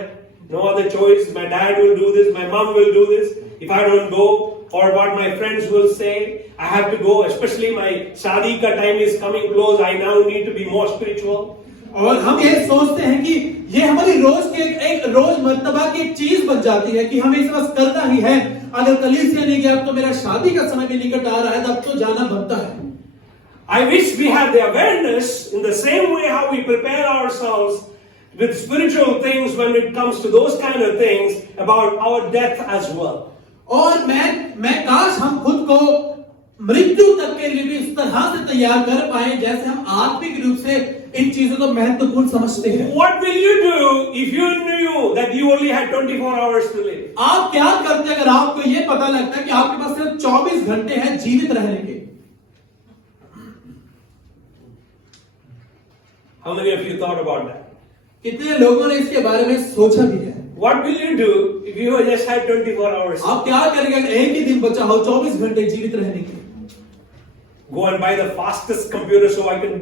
no other choice. My dad will do this, my mom will do this. If I don't go, or what my friends will say, I have to go. Especially my शादी का time is coming close. I now need to be more spiritual. और हम ये सोचते हैं कि ये हमारी रोज की एक रोज मर्तबा की एक चीज बन जाती है कि हमें इस बस करना ही है। अगर कलीसिया नहीं गया तो मेरा शादी का समय भी निकट आ रहा है, तब तो जाना बनता है। I wish we had the awareness in the same way how we prepare ourselves with spiritual things when it comes to those kind of things about our death as well. और मैं काश हम खुद को मृत्यु तक के लिए भी इस तरह से तैयार कर पाए जैसे हम आत्मिक रूप से इन चीजों को महत्वपूर्ण समझते हैं। What will you do if you knew that you only had 24 hours to live? आप क्या करते अगर आपको ये पता लगता है कि आपके पास सिर्फ 24 घंटे हैं जीवित रहने के? How many of you thought about that? कितने लोगों ने इसके बारे में सोचा भी है? What will you do if you just had 24 hours? आप क्या करेंगे अगर एक ही दिन बचा हो 24 घंटे जीवित रहने के? Go and buy the fastest computer so I can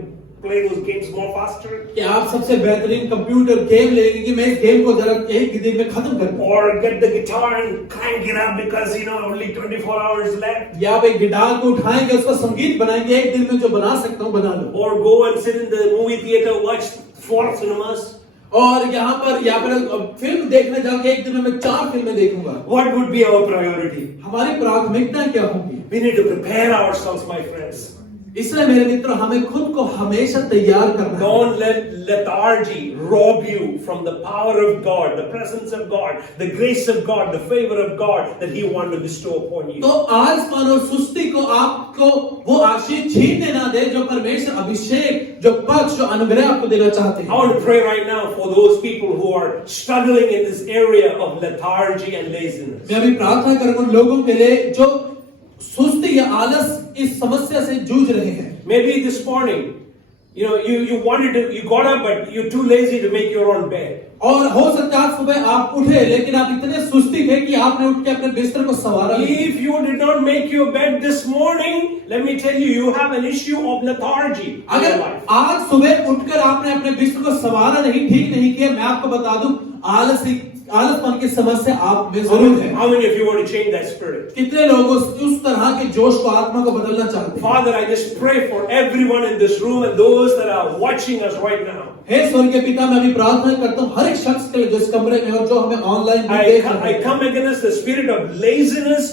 play those games more faster? क्या आप सबसे बेहतरीन कंप्यूटर गेम लेंगे कि मैं इस गेम को जरा एक दिन में खत्म कर दूं? Or get the guitar and crank it up because only 24 hours left? या आप एक गिटार को उठाएंगे, उसका संगीत बनाएंगे, एक दिन में जो बना सकता हूं बना लो। Or go and sit in the movie theater, watch 4 cinemas? और यहाँ पर फिल्म देखने जाके एक दिन में मैं 4 फिल्में देखूंगा। What would be our priority? हमारी प्राथमिकता क्या होगी? We need to prepare ourselves, my friends. इसलिए मेरे मित्रों हमें खुद को हमेशा तैयार करना है। Don't let lethargy rob you from the power of God, the presence of God, the grace of God, the favor of God that He wants to bestow upon you. तो आलसपन और सुस्ती को आपको वो आशीष छीनने ना दे जो परमेश्वर अभिषेक, जो पक्ष, जो अनुग्रह आपको देना चाहते I हैं। want to pray right now for those people who are struggling in this area of lethargy and laziness. मैं अभी प्रार्थना करूंगा उन लोगों के लिए जो सुस्ती या आलस इस समस्या से जूझ रहे हैं। Maybe this morning, you got up, but you're too lazy to make your own bed. और हो सकता है सुबह आप उठे लेकिन आप इतने सुस्ती थे कि आपने उठ के अपने बिस्तर को संवारा नहीं। If you did not make your bed this morning, let me tell you, you have an issue of lethargy in your अगर life. आज सुबह उठकर आपने अपने बिस्तर को संवारा नहीं, ठीक नहीं किया, मैं आपको बता दूं आलसपन की समस्या आप में जरूर है। How many of you want to change that spirit? कितने लोग उस तरह के जोश को, आत्मा को बदलना चाहते हैं? Father, I just pray for everyone in this room and those that are watching us right now. हे स्वर्गीय पिता, मैं अभी प्रार्थना करता हूँ हर एक शख्स के लिए जो इस कमरे में और जो हमें ऑनलाइन देख रहे I हैं। come against the spirit of laziness,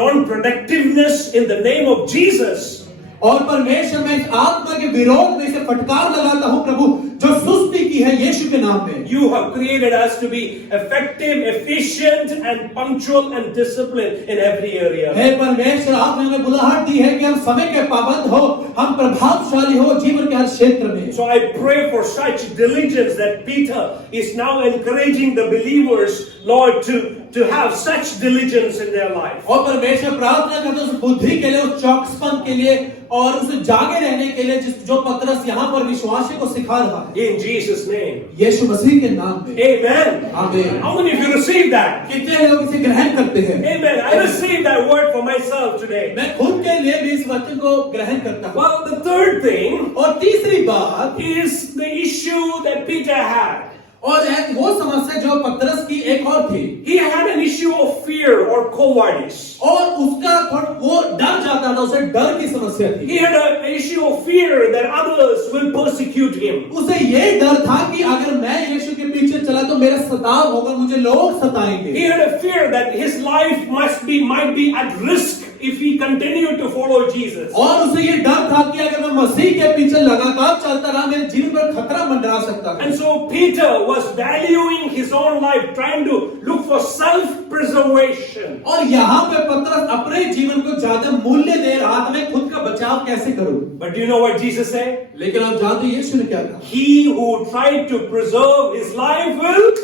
non-productiveness in the name of Jesus. और परमेश्वर में इस आत्मा के विरोध में इसे फटकार लगाता हूँ प्रभु, जो सुस्ती की है यीशु के नाम में। You have created us to be effective, efficient, and punctual and disciplined in every area. हे परमेश्वर, आपने हमें बुलाहट दी है कि हम समय के पाबंद हो, हम प्रभावशाली हो जीवन के हर क्षेत्र में। So I pray for such diligence that Peter is now encouraging the believers, Lord, to have such diligence in their life. और परमेश्वर प्रार्थना करते हैं उस बुद्धि के लिए, उस चौकसपन के लिए और उस जागे रहने के लिए जो पतरस यहाँ पर विश्वासी को सिखा रहा है। In Jesus' name. यीशु मसीह के नाम में। Amen. आमीन। How many of you receive that? कितने लोग इसे ग्रहण करते हैं? Amen. I receive that word for myself today. मैं खुद के लिए भी इस वचन को ग्रहण करता हूँ। Well, the third thing और तीसरी बात is the issue that Peter had. और वो समस्या जो पतरस की एक और थी। He had an issue of fear or cowardice. और उसका वो डर जाता था, उसे डर की समस्या थी। He had an issue of fear that others will persecute him. उसे ये डर था कि अगर मैं यीशु के पीछे चला तो मेरा सताव होगा, मुझे लोग सताएंगे। He had a fear that his life might be at risk if he continued to follow Jesus. और उसे ये डर था कि अगर मैं मसीह के पीछे लगातार चलता रहा मेरे जीवन पर खतरा मंडरा सकता है। And so Peter was valuing his own life, trying to look for self-preservation. और यहाँ पे पतरस अपने जीवन को ज्यादा मूल्य दे रहा था, मैं खुद का बचाव कैसे करूं? But do you know what Jesus said? लेकिन आप जानते हैं यीशु ने क्या कहा? He who tried to preserve his life will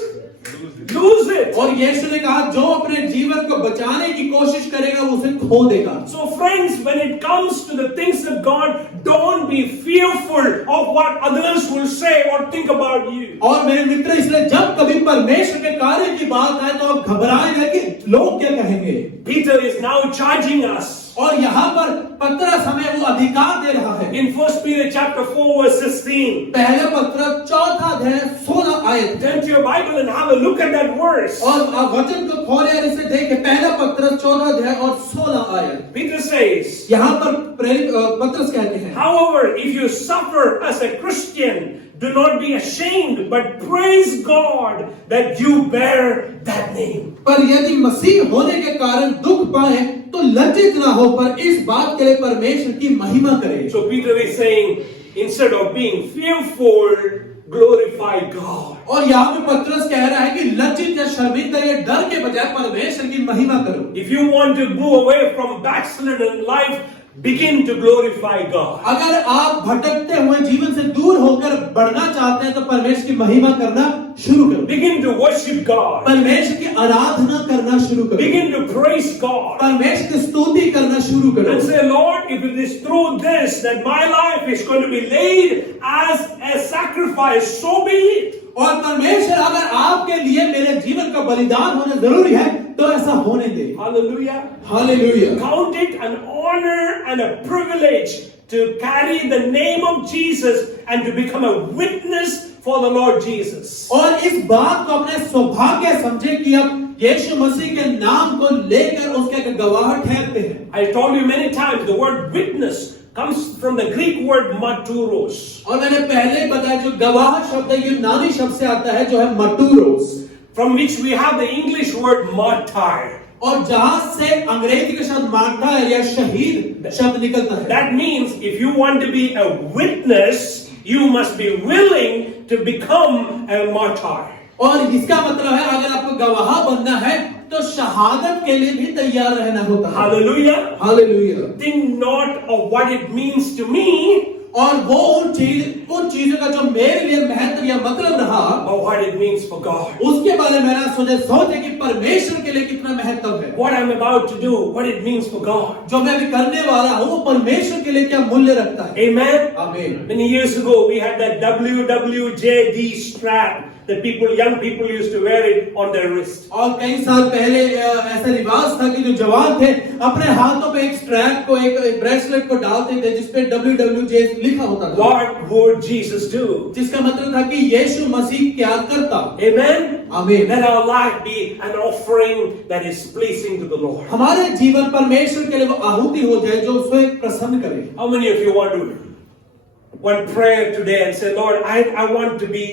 lose it. और यीशु ने कहा जो अपने जीवन को बचाने की कोशिश करेगा वो उसे खो देगा। So friends, when it comes to the things of God, don't be fearful of what others will say or think about you. और मेरे मित्र, इसलिए जब कभी परमेश्वर के कार्य की बात आए तो आप घबराएं नहीं कि लोग क्या कहेंगे। Peter is now charging us. और यहाँ पर पतरस हमें वो अधिकार दे रहा है। In 1 Peter chapter 4 verse 16. पहले पतरस 4:16 आयत। Turn to your Bible and have a look at that verse. और आप वचन को खोले और इसे देखें, पहला पतरस 14:16 आयत। Peter says, यहाँ पर प्रेरित पतरस कहते हैं, however, if you suffer as a Christian, do not be ashamed, but praise God that you bear that name. पर यदि मसीह होने के कारण दुख पाए तो लज्जित ना हो, पर इस बात के लिए परमेश्वर की महिमा करें। So Peter is saying, instead of being fearful, glorify God. और यहाँ पे पतरस कह रहा है कि लज्जित या शर्मिंदा या डर के बजाय परमेश्वर की महिमा करो। If you want to move away from backslidden life, begin to glorify God. अगर आप भटकते हुए जीवन से दूर होकर बढ़ना चाहते हैं तो परमेश्वर की महिमा करना शुरू करो। Begin to worship God. परमेश्वर की आराधना करना शुरू करो। Begin to praise God. परमेश्वर की स्तुति करना शुरू करो। And say, Lord, if it is through this that my life is going to be laid as a sacrifice, so be it. और परमेश्वर अगर आपके लिए मेरे जीवन का बलिदान होना जरूरी है तो ऐसा होने दे। Hallelujah. Hallelujah. Count it an honor and a privilege to carry the name of Jesus and to become a witness for the Lord Jesus. और इस बात को अपने सौभाग्य समझे कि अब यीशु मसीह के नाम को लेकर उसके गवाह ठहरते हैं। I told you many times the word witness comes from the Greek word marturos. और मैंने पहले बताया जो गवाह शब्द है यूनानी शब्द से आता है जो है मटूरोस, from which we have the English word martyr. और जहां से अंग्रेजी के शब्द मार्टायर या शहीद शब्द निकलता है। That means if you want to be a witness, you must be willing to become a martyr. और इसका मतलब है अगर आपको गवाह बनना है तो शहादत के लिए भी तैयार रहना होता है। Hallelujah. Hallelujah. Think not of what it means to me, और वो उन चीजों का जो मेरे लिए महत्व या मतलब रहा, but what it means for God. उसके बारे में ना सोचे कि परमेश्वर के लिए कितना महत्व है। What I'm about to do, what it means for God. जो मैं भी करने वाला हूँ वो परमेश्वर के लिए क्या मूल्य रखता है। Amen. आमीन। Many years ago, we had that WWJD strap that young people used to wear it on their wrist. और कई साल पहले ऐसा रिवाज था कि जो जवान थे अपने हाथों पे एक स्ट्रैप को एक ब्रेसलेट को डालते थे जिसपे WWJ लिखा होता था। What would Jesus do? जिसका मतलब था कि यीशु मसीह क्या करता। Amen. आमीन। Let our life be an offering that is pleasing to the Lord. हमारे जीवन परमेश्वर के लिए वो आहुति हो जाए जो उसको प्रसन्न करे। How many of you want prayer today and say, Lord, I want to be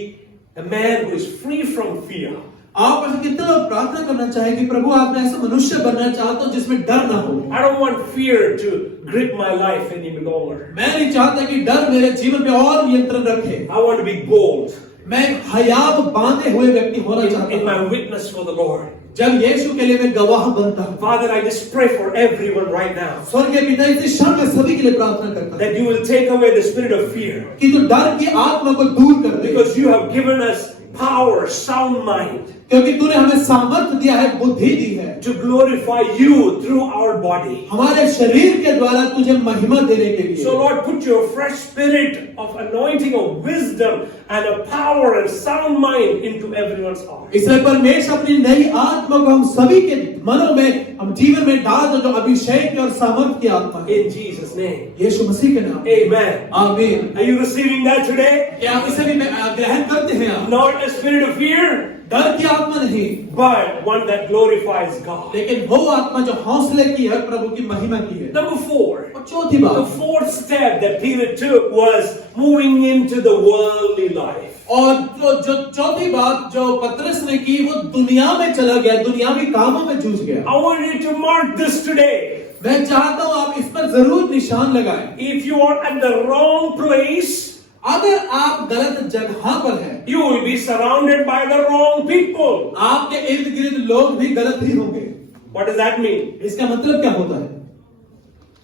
a man who is free from fear. आप ऐसे कितना लोग प्रार्थना करना चाहें कि प्रभु आप ऐसा मनुष्य बनना चाहता हूं जिसमें डर ना हो। I don't want fear to grip my life any longer. मैं नहीं चाहता कि डर मेरे जीवन पे और नियंत्रण रखे। I want to be bold मैं हयाब बांधे हुए व्यक्ति होना चाहता in हूं my witness for the Lord. जब यीशु के लिए मैं गवाह बनता हूं। Father, I just pray for everyone right now स्वर्गीय पिता इस क्षण में सभी के लिए प्रार्थना करता हूं that you will take away the spirit of fear, कि तू डर की आत्मा को दूर कर दे, because you have given us power, sound mind, क्योंकि तूने हमें सामर्थ्य दिया है, बुद्धि दी है, to glorify you through our body. हमारे शरीर के द्वारा तुझे महिमा देने के लिए। So Lord, put your fresh spirit of anointing of wisdom and a power and sound mind into everyone's heart. इसलिए परमेश्वर अपनी नई आत्मा को हम सभी के मनों में हम जीवन में डाल दो जो अभिषेक और सामर्थ्य की आत्मा है। In Jesus' name. यीशु मसीह के नाम। Amen. आमीन। Are you receiving that today? क्या आप इसे भी ग्रहण करते हैं आप? Not a spirit of fear, डर की आत्मा नहीं, but one that glorifies God. लेकिन वो आत्मा जो हौसले की है, प्रभु की महिमा की है। Number 4. और चौथी The बात, fourth step that Peter took was moving into the worldly life. और जो चौथी बात जो पतरस ने की वो दुनिया में चला गया, दुनियावी कामों में जूझ गया। I want you to mark this today. मैं चाहता हूँ आप इस पर जरूर निशान लगाएं। If you are at the wrong place, अगर आप गलत जगह पर हैं, you will be surrounded by the wrong people. आपके इर्द गिर्द लोग भी गलत ही होंगे। What does that mean? इसका मतलब क्या होता है?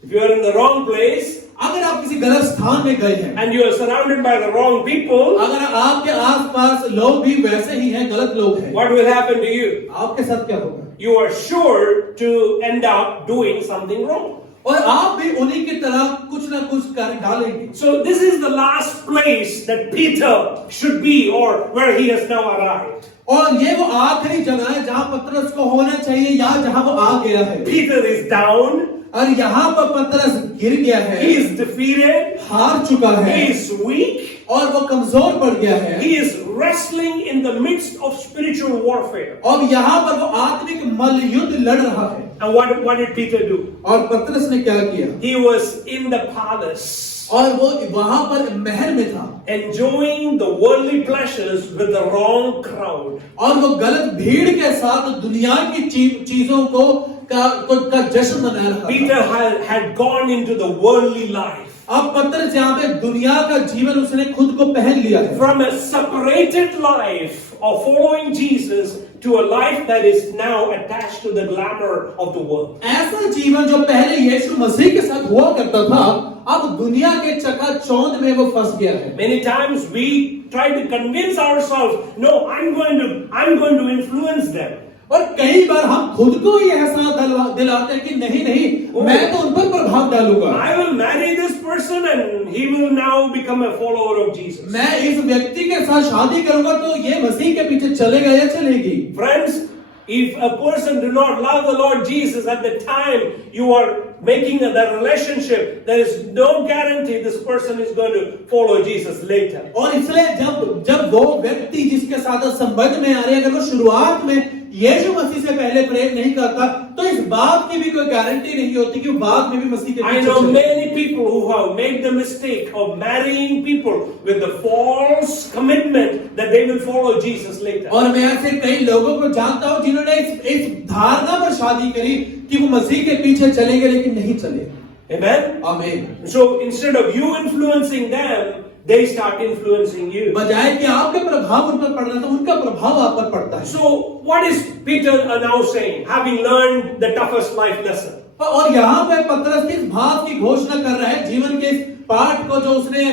If you are in the wrong place अगर आप किसी गलत स्थान में गए हैं, and you are surrounded by the wrong people, अगर आपके आसपास लोग भी वैसे ही हैं, गलत लोग हैं, what will happen to you? आपके साथ क्या होगा? You are sure to end up doing something wrong. और आप भी उन्हीं की तरह कुछ ना कुछ कर डालेंगे। So this is the last place that Peter should be, or where he has now arrived. और ये वो आखिरी जगह है जहां पतरस को होना चाहिए या जहां वो आ गया है। Peter is down. और यहाँ पर पतरस गिर गया है, He is defeated. हार चुका है, He is weak. और वो कमजोर पड़ गया है। He is wrestling in the midst of spiritual warfare. और यहाँ पर वो आत्मिक मल्ल युद्ध लड़ रहा है। And what did Peter do? और पतरस ने क्या किया? He was in the palace, और वो वहां पर महल में था, enjoying the worldly pleasures with the wrong crowd. और वो गलत भीड़ के साथ दुनिया की चीजों का जश्न मना रहा था। Peter had gone into the worldly life. अब पतरस यहाँ पे दुनिया का जीवन उसने खुद को पहन लिया है। From a separated life of following Jesus to a life that is now attached to the glamour of the world. ऐसा जीवन जो पहले यीशु मसीह के साथ हुआ करता था, अब दुनिया के चकाचौंध में वो फंस गया है। Many times we try to convince ourselves, no, I'm going to influence them. और कई बार हम खुद को ये एहसास दिलाते हैं कि नहीं, मैं तो उन पर प्रभाव डालूंगा। I will marry this person and he will now become a follower of Jesus. मैं इस व्यक्ति के साथ शादी करूंगा तो ये मसीह के पीछे चलेगा या चलेगी। Friends, if a person do not love the Lord Jesus at the time you are making that relationship, there is no guarantee this person is going to follow Jesus later. और इसलिए जब वो व्यक्ति जिसके साथ संबंध में आ रहे हैं, अगर वो शुरुआत में यीशु मसीह से पहले प्रेम नहीं करता तो इस बात की भी कोई गारंटी नहीं होती कि वो बाद में भी मसीह के I पीछे know चले। many people who have made the mistake of marrying people with the false commitment that they will follow Jesus later. और मैं ऐसे कई लोगों को जानता हूं जिन्होंने इस धारणा पर शादी करी कि वो मसीह के पीछे चलेंगे लेकिन नहीं चले। Amen? आमीन। So instead of you influencing them, they start influencing you. बजाय कि आपके प्रभाव उन पर पड़ना तो उनका प्रभाव आप पर पड़ता है। So what is Peter now saying, having learned the toughest life lesson? और यहाँ पे पतरस इस बात की घोषणा कर रहा है जीवन के इस पाठ को जो उसने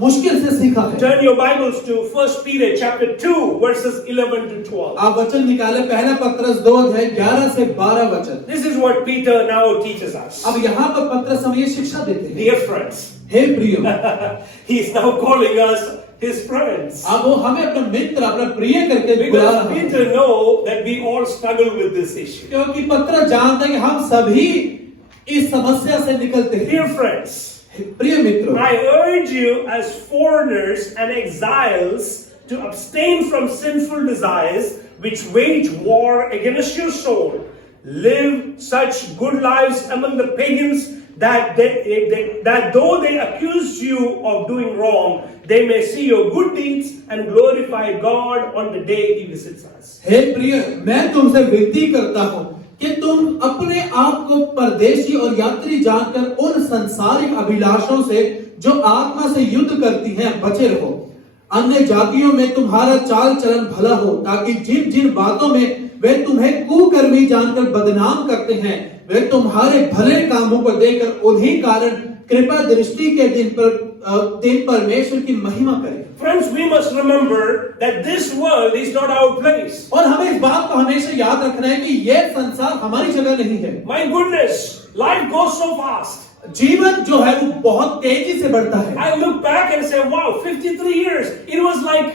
मुश्किल से सीखा है। Turn your Bibles to 1 Peter chapter 2 verses 11 to 12. आप वचन निकाले, पहला पतरस 2 अध्याय 11 से 12 वचन। This is what Peter now teaches us. अब यहाँ पर पतरस हमें ये शिक्षा देते हैं। Dear friends, हे प्रियो, he is now calling us his friends. अब वो हमें अपना मित्र, अपना प्रिय करके बुला Because रहा है। Peter know that we all struggle with this issue. क्योंकि पतरस जानता है कि हम सभी इस समस्या से निकलते हैं। Dear friends, प्रिय मित्रों, I urge you as foreigners and exiles to abstain from sinful desires which wage war against your soul. Live such good lives among the pagans that that though they accuse you of doing wrong, they may see your good deeds and glorify God on the day He visits us. हे प्रिय, मैं तुमसे विनती करता हूँ कि तुम अपने आप को परदेशी और यात्री जानकर उन सांसारिक अभिलाषों से जो आत्मा से युद्ध करती हैं बचे रहो। अन्य जातियों में तुम्हारा चाल चलन भला हो, ताकि जिन जिन बातों में वे तुम्हें कुकर्मी जानकर बदनाम करते हैं, वे तुम्हारे भले कामों को देखकर उन्हीं कारण कृपा दृष्टि के दिन परमेश्वर की महिमा करें। Friends, we must remember that this world is not our place. और हमें इस बात को हमेशा याद रखना है कि यह संसार हमारी जगह नहीं है। My goodness, life goes so fast. जीवन जो है वो बहुत तेजी से बढ़ता है। I look back and say, wow, 53 years. It was like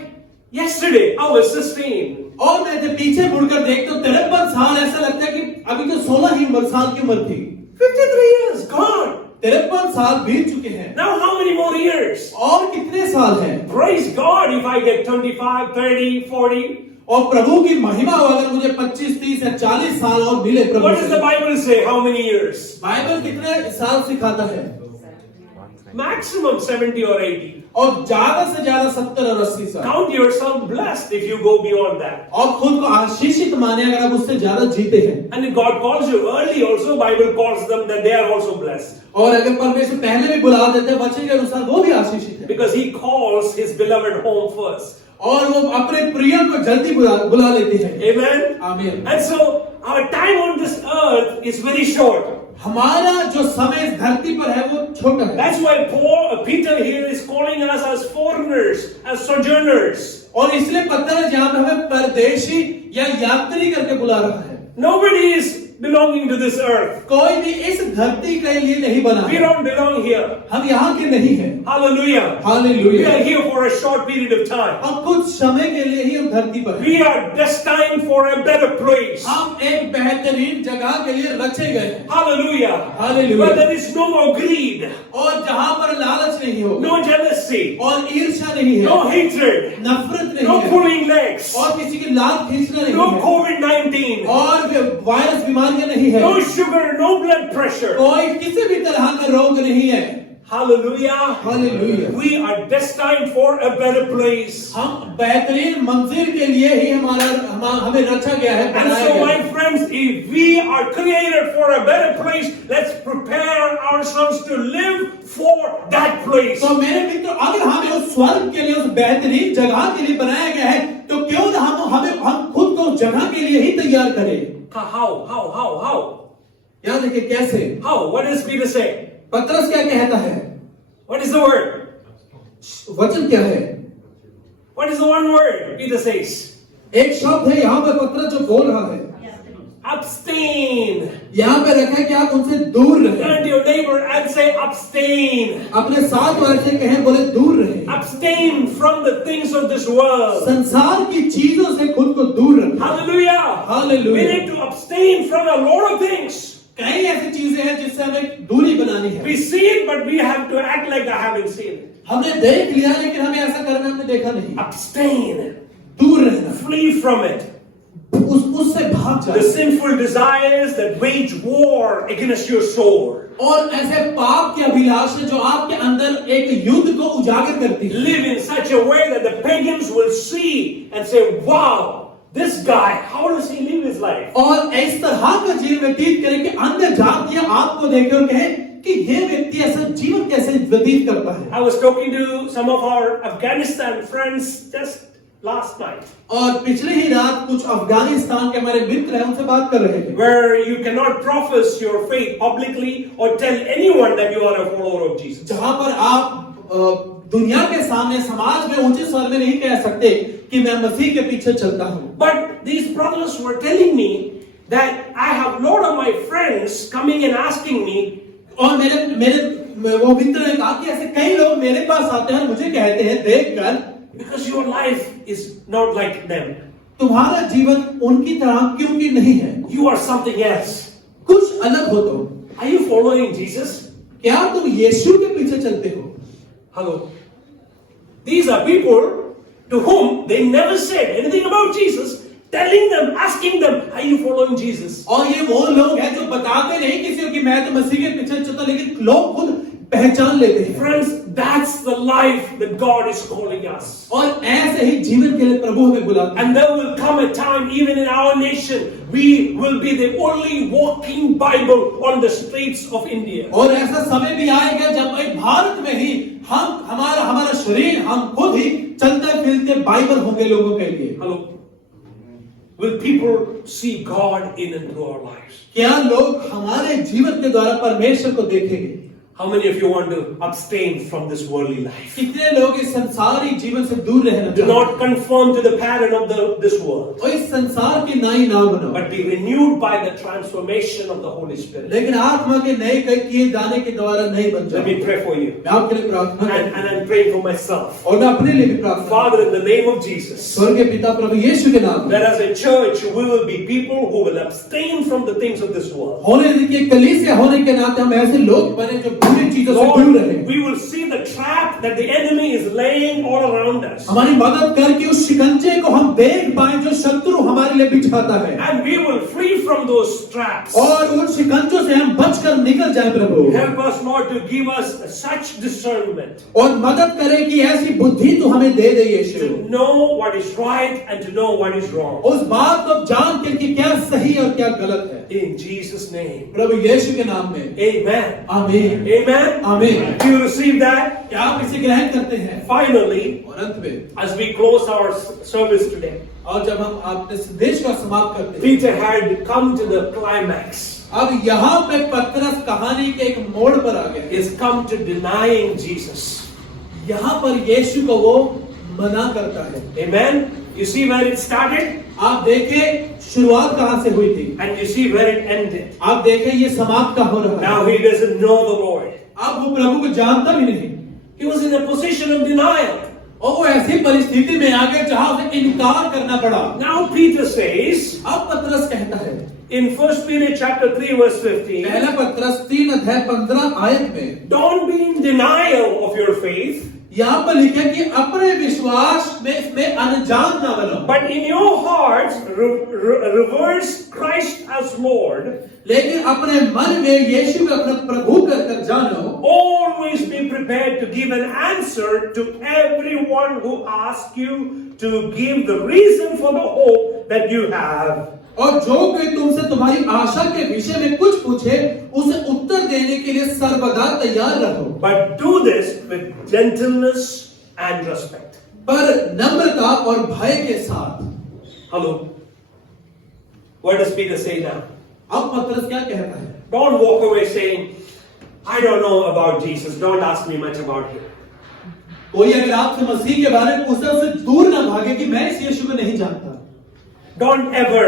yesterday. I was 16. और मैं जब पीछे मुड़कर देखता हूँ 53 साल, ऐसा लगता है कि अभी तो 16 ही साल की उम्र थी। 53 years gone. 53 साल बीत चुके हैं। Now how many more years? और कितने साल हैं? Praise God if I get 25, 30, 40. और प्रभु की महिमा हो अगर मुझे 25, 30 या 40 साल और मिले प्रभु What does the से। Bible say? How many years? Bible कितने साल सिखाता है? Maximum 70 or 80. और ज्यादा से ज्यादा 70 और 80 साल। Count yourself blessed if you go beyond that. और खुद को आशीषित माने अगर आप उससे ज्यादा जीते हैं। And if God calls you early also, Bible calls them that they are also blessed. और अगर परमेश्वर पहले भी बुला देते हैं वचन के अनुसार वो भी आशीषित है। Because He calls His beloved home first. और वो अपने प्रिय को जल्दी बुला लेते हैं। Amen? आमीन। And so, our time on this earth is very short. हमारा जो समय इस धरती पर है वो छोटा है। That's why Peter here is calling us as foreigners, as sojourners. और इसलिए पतरस यहाँ पे हमें परदेशी या यात्री करके बुला रहा है। Nobody is belonging to this earth. कोई भी इस धरती के लिए नहीं बना We है। don't belong here. हम यहाँ के नहीं हैं। Hallelujah. We hallelujah. are here for a short period of time. हम कुछ समय के लिए ही हम धरती पर हैं। We are destined for a better place. हम एक बेहतरीन जगह के लिए रचे गए हैं। Hallelujah. Hallelujah. Where there is no more greed, और जहाँ पर लालच नहीं होगा, no jealousy, और ईर्ष्या नहीं है, no hatred, नफरत नहीं no है, pulling legs, और किसी की लात खींचना नहीं no है, COVID-19, और वायरस बीमारियां नहीं है, no sugar, no blood pressure. कोई किसी भी तरह का रोग नहीं है। Hallelujah. Hallelujah. We are destined for a better place. हम बेहतरीन मंजिल के लिए ही हमें रचा गया है, And बनाया so, गया my है। friends, if we are created for a better place, let's prepare ourselves to live for that place. तो मेरे मित्र, अगर हमें उस स्वर्ग के लिए, उस बेहतरीन जगह के लिए बनाया गया है, तो क्यों ना हम खुद को उस जगह के लिए ही तैयार करें। How? याद देखिए कैसे। How? What does Peter say? पतरस क्या कहता है? What is the word? वचन क्या है? What is the one word Peter says? एक शब्द है यहाँ पर पतरस जो बोल रहा है। Abstain. यहाँ पे रखा है कि आप उनसे दूर रहें। Turn to your neighbor and say abstain. अपने साथ वाले से कहें, बोले दूर रहें। Abstain from the things of this world. संसार की चीजों से खुद को दूर रखें। Hallelujah. Hallelujah. We need to abstain from a lot of things. कई ऐसी चीजें हैं जिससे हमें दूरी बनानी है। We see it, but we have to act like I haven't seen it. हमने देख लिया लेकिन हमें ऐसा करना हमने देखा नहीं। Abstain. दूर रहना, Flee from it. उससे भाग The जाए। sinful desires that wage war against your soul. और ऐसे पाप की अभिलाषा जो आपके अंदर एक युद्ध को उजागर करती है, Live in such a way that the pagans will see and say, wow, this guy, how does he live his life? और इस तरह का जीवन व्यतीत करें कि अन्य जातियां आपको देखें और कहें कि ये व्यक्ति ऐसा जीवन कैसे व्यतीत करता है। I was talking to some of our Afghanistan friends just last night, और पिछले ही रात कुछ अफगानिस्तान के हमारे मित्र हैं, उनसे बात कर रहे थे, where you cannot profess your faith publicly or tell anyone that you are a follower of Jesus. जहां पर आप दुनिया के सामने समाज में ऊंचे स्वर में नहीं कह सकते कि मैं मसीह के पीछे चलता हूं। But these brothers were telling me that I have a lot of my friends coming and asking me, और मेरे मेरे वो मित्र ने कहा कि ऐसे कई लोग मेरे पास आते हैं और मुझे कहते हैं देखकर, because your life is not like them. तुम्हारा जीवन उनकी तरह क्यों की नहीं है, You are something else. कुछ अलग हो तुम। Are you following Jesus? क्या तुम यीशु के पीछे चलते हो? Hello. These are people to whom they never said anything about Jesus, telling them, asking them, are you following Jesus? और ये वो लोग हैं जो बताते नहीं किसी को कि मैं तो मसीह के पीछे चलता, लेकिन लोग खुद पहचान लेते हैं। Friends, that's the life that God is calling us. और ऐसे ही जीवन के लिए प्रभु हमें बुलाते हैं। And there will come a time, even in our nation, we will be the only walking Bible on the streets of India. और ऐसा समय भी आएगा जब एक भारत में ही हमारा शरीर हम खुद ही चलते फिरते बाइबल होंगे लोगों के लिए। Hello. Will people see God in and through our lives? क्या लोग हमारे जीवन के द्वारा परमेश्वर को देखेंगे? How many of you want to abstain from this worldly life? कितने लोग इस संसारी जीवन से दूर रहना Do चाहते हैं? not conform to the pattern of this world, और इस संसार की नाई ना बनो, but be renewed by the transformation of the Holy Spirit. लेकिन आत्मा के नए किए जाने के द्वारा नहीं बन Let me जाओ। pray for you. मैं आपके लिए प्रार्थना And करता हूं I'm praying for myself. और मैं अपने लिए भी प्रार्थना करता Father, in the name of Jesus, हूं। स्वर्गीय पिता प्रभु यीशु के नाम में, that as a church, we will be people who will abstain from the things of this world. होने की कलीसिया होने के नाते हम ऐसे लोग बने जो बुरी चीजों से दूर Lord, रहे। we will see the trap that the enemy is laying all around us. हमारी मदद करके उस शिकंजे को हम देख पाए जो शत्रु हमारे लिए बिछाता है, And we will flee from those traps. और उन शिकंजों से हम बचकर निकल जाए प्रभु। Help us, Lord, to give us such discernment और मदद करें कि ऐसी बुद्धि तू हमें दे दे यीशु, to know what is right and to know what is wrong. उस बात को जान के कि क्या सही और क्या गलत है। In Jesus' name. प्रभु यीशु के नाम में Amen. आमीन Amen. आमीन। Do you receive that? क्या आप इसे ग्रहण करते हैं? Finally, और अंत में, as we close our service today, और जब हम अपने संदेश का समाप्त करते हैं, Peter had come to the climax. अब यहाँ पे पतरस कहानी के एक मोड़ पर आ गए। He's come to denying Jesus. यहाँ पर यीशु को वो मना करता है। Amen. You see where it started आप देखें शुरुआत कहाँ से हुई थी, and you see where it ended. आप देखें ये समाप्त कहाँ हो रहा है। Now he doesn't know the Lord. अब वो प्रभु को जानता भी नहीं, He was in a position of denial. और वो ऐसी परिस्थिति में आ गए जहाँ उसे इनकार करना पड़ा। Now Peter says अब पतरस कहता है in 1 Peter chapter 3 verse 15, पहला पतरस 3:15 आयत में, don't be in denial of your faith, यहाँ पर लिखा है कि अपने विश्वास में इसमें अनजान ना बनो, but in your hearts reverence Christ as Lord. लेकिन अपने मन में यीशु को अपना प्रभु कर जानो। Always be prepared to give an answer to everyone who asks you to give the reason for the hope that you have. और जो कोई तुमसे तुम्हारी आशा के विषय में कुछ पूछे उसे उत्तर देने के लिए सर्वदा तैयार रहो, But do this with gentleness and respect. पर नम्रता और भय के साथ। Hello. What does Peter say now? अब पतरस क्या कहता है? Don't walk away saying, I don't know about Jesus. Don't ask me much about him. कोई अगर आपसे मसीह के बारे में पूछे उससे दूर ना भागे कि मैं इस यीशु को नहीं जानता। Don't ever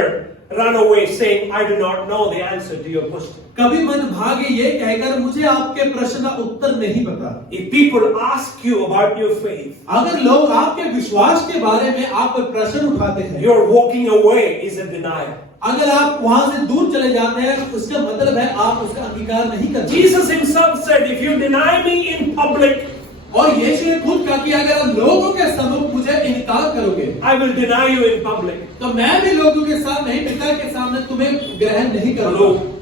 run away saying, I do not know the answer to your question. कभी मत भागे ये कहकर मुझे आपके प्रश्न का उत्तर नहीं पता। If people ask you about your faith, अगर लोग आपके विश्वास के बारे में आप प्रश्न उठाते हैं, your walking away is a denial. अगर आप वहां से दूर चले जाते हैं उसका मतलब है आप उसका अंगीकार नहीं करते। Jesus himself said, if you deny me in public, और यीशु ने खुद कहा कि अगर आप लोगों के सम्मुख मुझे इनकार करोगे, I will deny you in public. तो मैं भी लोगों के सामने, पिता के सामने तुम्हें ग्रहण नहीं करूंगा। Hello.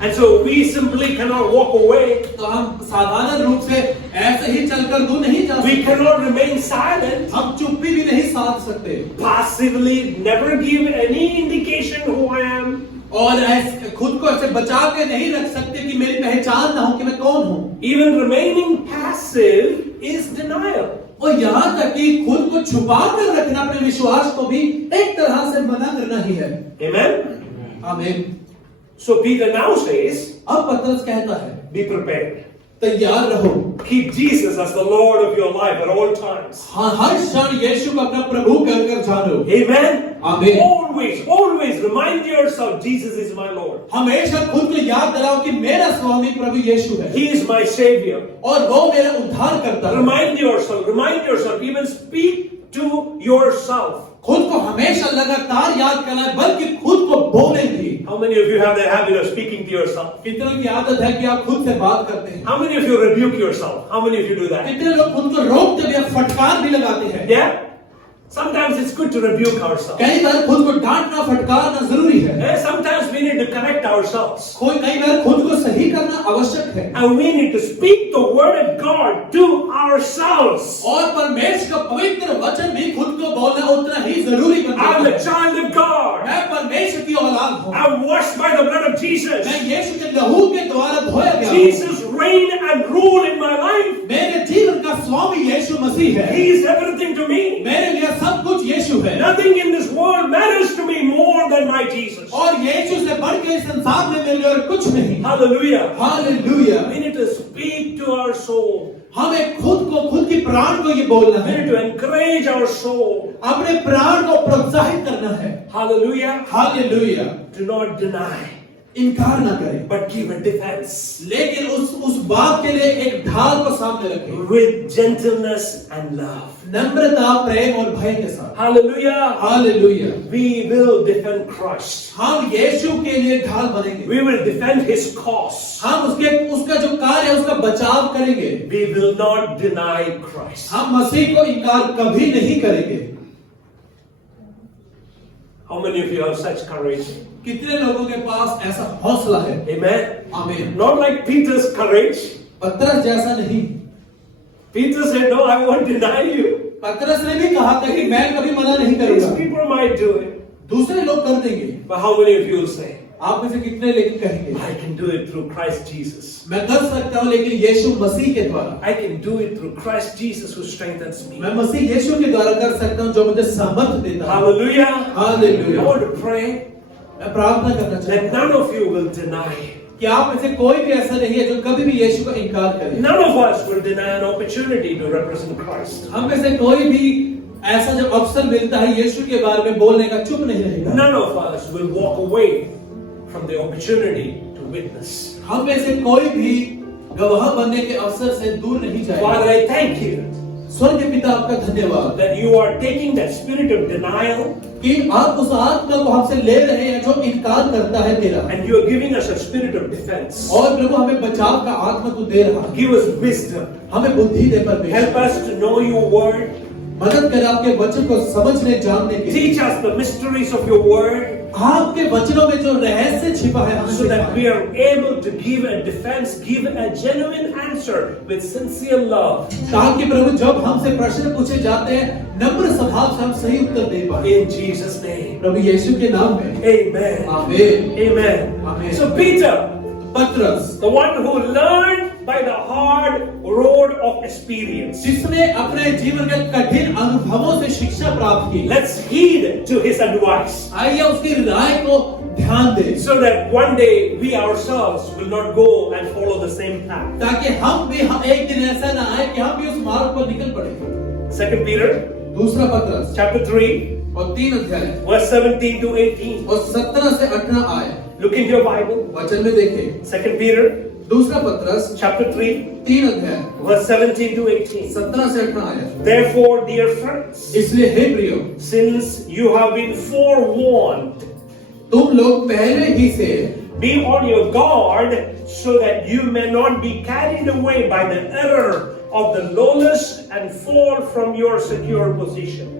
And so we simply cannot walk away. तो हम साधारण रूप से ऐसे ही चलकर दूर नहीं जा We सकते। cannot remain silent. हम चुप्पी भी नहीं साध सकते Passively never give any indication who I am. और ऐसे खुद को ऐसे बचा के नहीं रख सकते कि मेरी पहचान ना हो कि मैं कौन हूँ। Even remaining passive is denial. और यहाँ तक कि खुद को छुपा कर रखना अपने विश्वास को भी एक तरह से मना करना ही है। Amen. आमीन। So Peter now says, अब पतरस कहता है, be prepared. तैयार रहो। Keep Jesus as the Lord of your life at all times. हाँ, हर क्षण यीशु को अपना प्रभु कर जानो। Amen. Amen. Always remind yourself, Jesus is my Lord. हमेशा खुद को याद दिलाओ कि मेरा स्वामी प्रभु यीशु है He is my Savior. और वो मेरा उद्धार करता है। Remind yourself, even speak to yourself. खुद को हमेशा लगातार याद करना है, बल्कि खुद को बोले भी। How many of you have the habit of speaking to yourself? कितनों की आदत है कि आप खुद से बात करते हैं? How many of you rebuke yourself? How many of you do that? कितने लोग खुद को रोकते भी फटकार भी लगाते हैं? Yeah? Sometimes it's good to rebuke ourselves. कई बार खुद को डांटना फटकारना जरूरी है। Yeah, sometimes we need to correct ourselves. कई बार खुद को सही करना आवश्यक है। And we need to speak the word of God to ourselves. और परमेश्वर का पवित्र वचन भी खुद को बोलना उतना ही जरूरी बन I'm गया a है। child of God. मैं परमेश्वर की औलाद हूँ। I'm washed by the blood of Jesus. मैं यीशु के लहू के द्वारा धोया गया हूँ। Jesus reign and rule in my life. मेरे जीवन का स्वामी यीशु मसीह है। He is everything to me. मेरे लिए सब कुछ यीशु है। Nothing in this world matters to me more than my Jesus. और यीशु से बढ़ के इस संसार में मेरे लिए और कुछ नहीं। Hallelujah. Hallelujah. We need to speak to our soul. हमें खुद की प्राण को ये बोलना We है। need to encourage our soul. अपने प्राण को प्रोत्साहित करना है। Hallelujah. Hallelujah. Do not deny, इनकार ना करें, but give a defense लेकिन उस बात के लिए एक ढाल को सामने रखें, with gentleness and love. नम्रता, प्रेम और भय के साथ। Hallelujah. Hallelujah. We will defend Christ. हम यीशु के लिए ढाल बनेंगे। We will defend His cause. हम उसका जो कार्य है उसका बचाव करेंगे। We will not deny Christ. हम मसीह को इनकार कभी नहीं करेंगे। How many of you have such courage? कितने लोगों के पास ऐसा हौसला है? Amen. आमीन। Not like Peter's courage. पतरस जैसा नहीं। Peter said, "No, I won't deny you." पतरस ने भी कहा था कि मैं कभी मना नहीं करूंगा। These people might do it. दूसरे लोग कर देंगे। But how many of you will say, आप में से कितने लेकिन कहेंगे, I can do it through Christ Jesus. मैं कर सकता हूँ लेकिन यीशु मसीह के द्वारा। I can do it through Christ Jesus who strengthens me. मैं मसीह यीशु के द्वारा कर सकता हूँ जो मुझे सामर्थ देता है। Hallelujah. Hallelujah. I want to pray मैं प्रार्थना करना चाहता that none of you will deny. कि आप में से कोई भी ऐसा नहीं है जो कभी भी यीशु का इनकार करे। None of us will deny an opportunity to represent Christ. हम में से कोई भी ऐसा जब अवसर मिलता है यीशु के बारे में बोलने का चुप नहीं रहेगा। None of us will walk away from the opportunity to witness. हम में से कोई भी गवाह बनने के अवसर से दूर नहीं जाएगा। Father, I thank you स्वर्ग के पिता आपका धन्यवाद that you are taking that spirit of denial कि आप उस आत्मा को हमसे ले रहे हैं जो इनकार करता है तेरा, and you are giving us a spirit of defense. और प्रभु हमें बचाव का आत्मा को दे रहा है। Give us wisdom. हमें बुद्धि दे परमेश्वर। Help us to know your word. मदद कर आपके वचन को समझने जानने के। Teach us the mysteries of your word आपके वचनों में जो रहस्य छिपा है हमें so that सिखाएं। we are able to give a defense, give a genuine answer with sincere love. ताकि प्रभु जब हमसे प्रश्न पूछे जाते हैं नम्र स्वभाव से हम सही उत्तर दे पाए। In Jesus' name. प्रभु यीशु के नाम में Amen. आमीन। Amen. Amen. So Peter, पतरस the one who learned by the hard road of experience. जिसने अपने जीवन के कठिन अनुभवों से शिक्षा प्राप्त की, Let's heed to his advice आइए उसकी राय को ध्यान दें so that one day we ourselves will not go and follow the same path. ताकि हम एक दिन ऐसा ना आए कि हम भी उस मार्ग पर निकल पड़े। 2 Peter दूसरा पतरस chapter 3 और 3 अध्याय verse 17 to 18. और 17 से 18 आए। Look in your Bible. वचन में देखें 2 Peter दूसरा पतरस chapter 3 3 अध्याय verse 17 to 18. 17 से 18 आए। Therefore, dear friends, इसलिए हे प्रियो, since you have been forewarned, तुम लोग पहले ही से be on your guard so that you may not be carried away by the error of the lawless and fall from your secure position.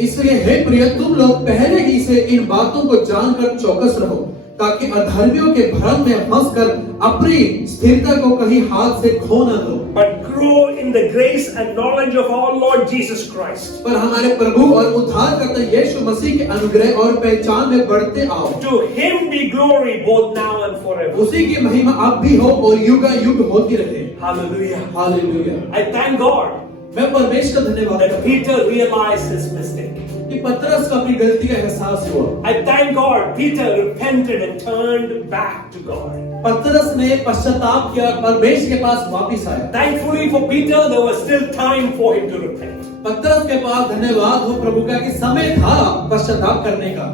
इसलिए हे प्रिय, तुम लोग पहले ही से इन बातों को जानकर चौकस रहो, ताकि अधर्मियों के भ्रम में फंसकर अपनी स्थिरता को कहीं हाथ से खो न दो, but grow in the grace and knowledge of our Lord Jesus Christ. पर हमारे प्रभु और उद्धारकर्ता यीशु मसीह के अनुग्रह और पहचान में बढ़ते आओ। To him be glory both now and forever. उसी की महिमा अब भी हो और युग होती रहे। Hallelujah. Hallelujah. I thank God मैं परमेश्वर का धन्यवाद that करता Peter realized his mistake. हूं कि पतरस को अपनी गलती का एहसास हुआ। I thank God Peter repented and turned back to God. पतरस ने पश्चाताप किया, परमेश्वर के पास वापस आया। Thankfully for Peter, there was still time for him to repent. पतरस के पास धन्यवाद हो प्रभु का कि समय था पश्चाताप करने का।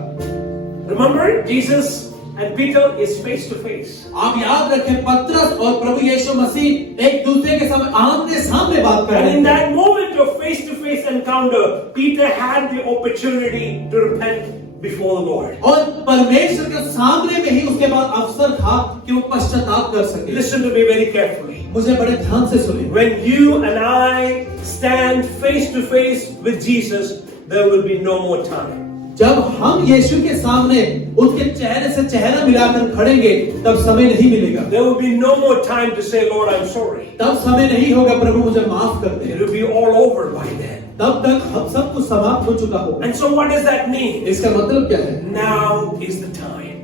Remember, Jesus and Peter is face to face. आप याद रखें, पतरस और प्रभु यीशु मसीह एक दूसरे के सामने आमने सामने बात कर And रहे in थे। that moment of face to face encounter, Peter had the opportunity to repent before the Lord. और परमेश्वर के सामने में ही उसके बाद अवसर था कि वो पश्चाताप कर सके। Listen to me very carefully. मुझे बड़े ध्यान से सुनिए। When you and I stand face to face with Jesus, there will be no more time. जब हम यीशु के सामने उसके चेहरे से चेहरा मिलाकर खड़ेंगे, तब समय नहीं मिलेगा। There will be no more time to say, Lord, I'm sorry. तब समय नहीं होगा, प्रभु मुझे माफ कर दे। It will be all over by then. तब तक हम सब कुछ समाप्त हो चुका होगा। And so what does that mean? इसका मतलब क्या है? Now is the time.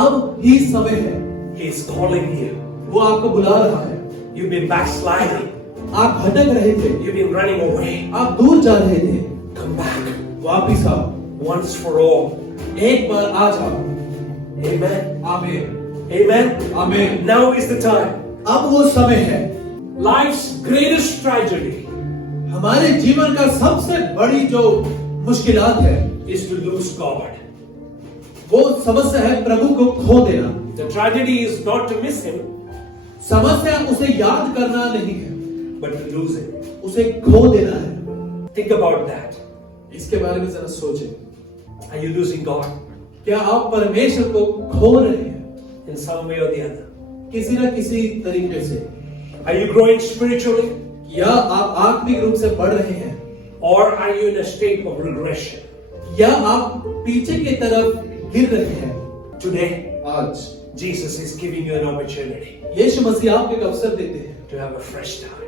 अब ही समय है। He is calling you. वो आपको बुला रहा है। You've been backsliding. आप भटक रहे थे, You've been running away. आप दूर जा रहे थे, Come back वापिस आओ, once for all. एक बार आ जाओ। Amen. आमीन, Amen. आमीन। Now is the time. अब वो समय है। Life's greatest tragedy हमारे जीवन का सबसे बड़ी जो मुश्किलात है, is to lose God. वो समस्या है प्रभु को खो देना। The tragedy is not to miss Him, समस्या उसे याद करना नहीं है, but to lose Him. उसे खो देना है। Think about that. इसके बारे में जरा सोचें। Are you losing God क्या आप परमेश्वर को खो रहे हैं in some way or the other? किसी न किसी तरीके से? Are you growing spiritually, या आप आत्मिक रूप से बढ़ रहे हैं, or are you in a state of regression? या आप पीछे की तरफ गिर रहे हैं? Today, आज Jesus is giving you an opportunity यीशु मसीह आपको एक अवसर देते हैं, to have a fresh start.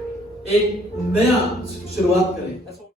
एक नया शुरुआत करें।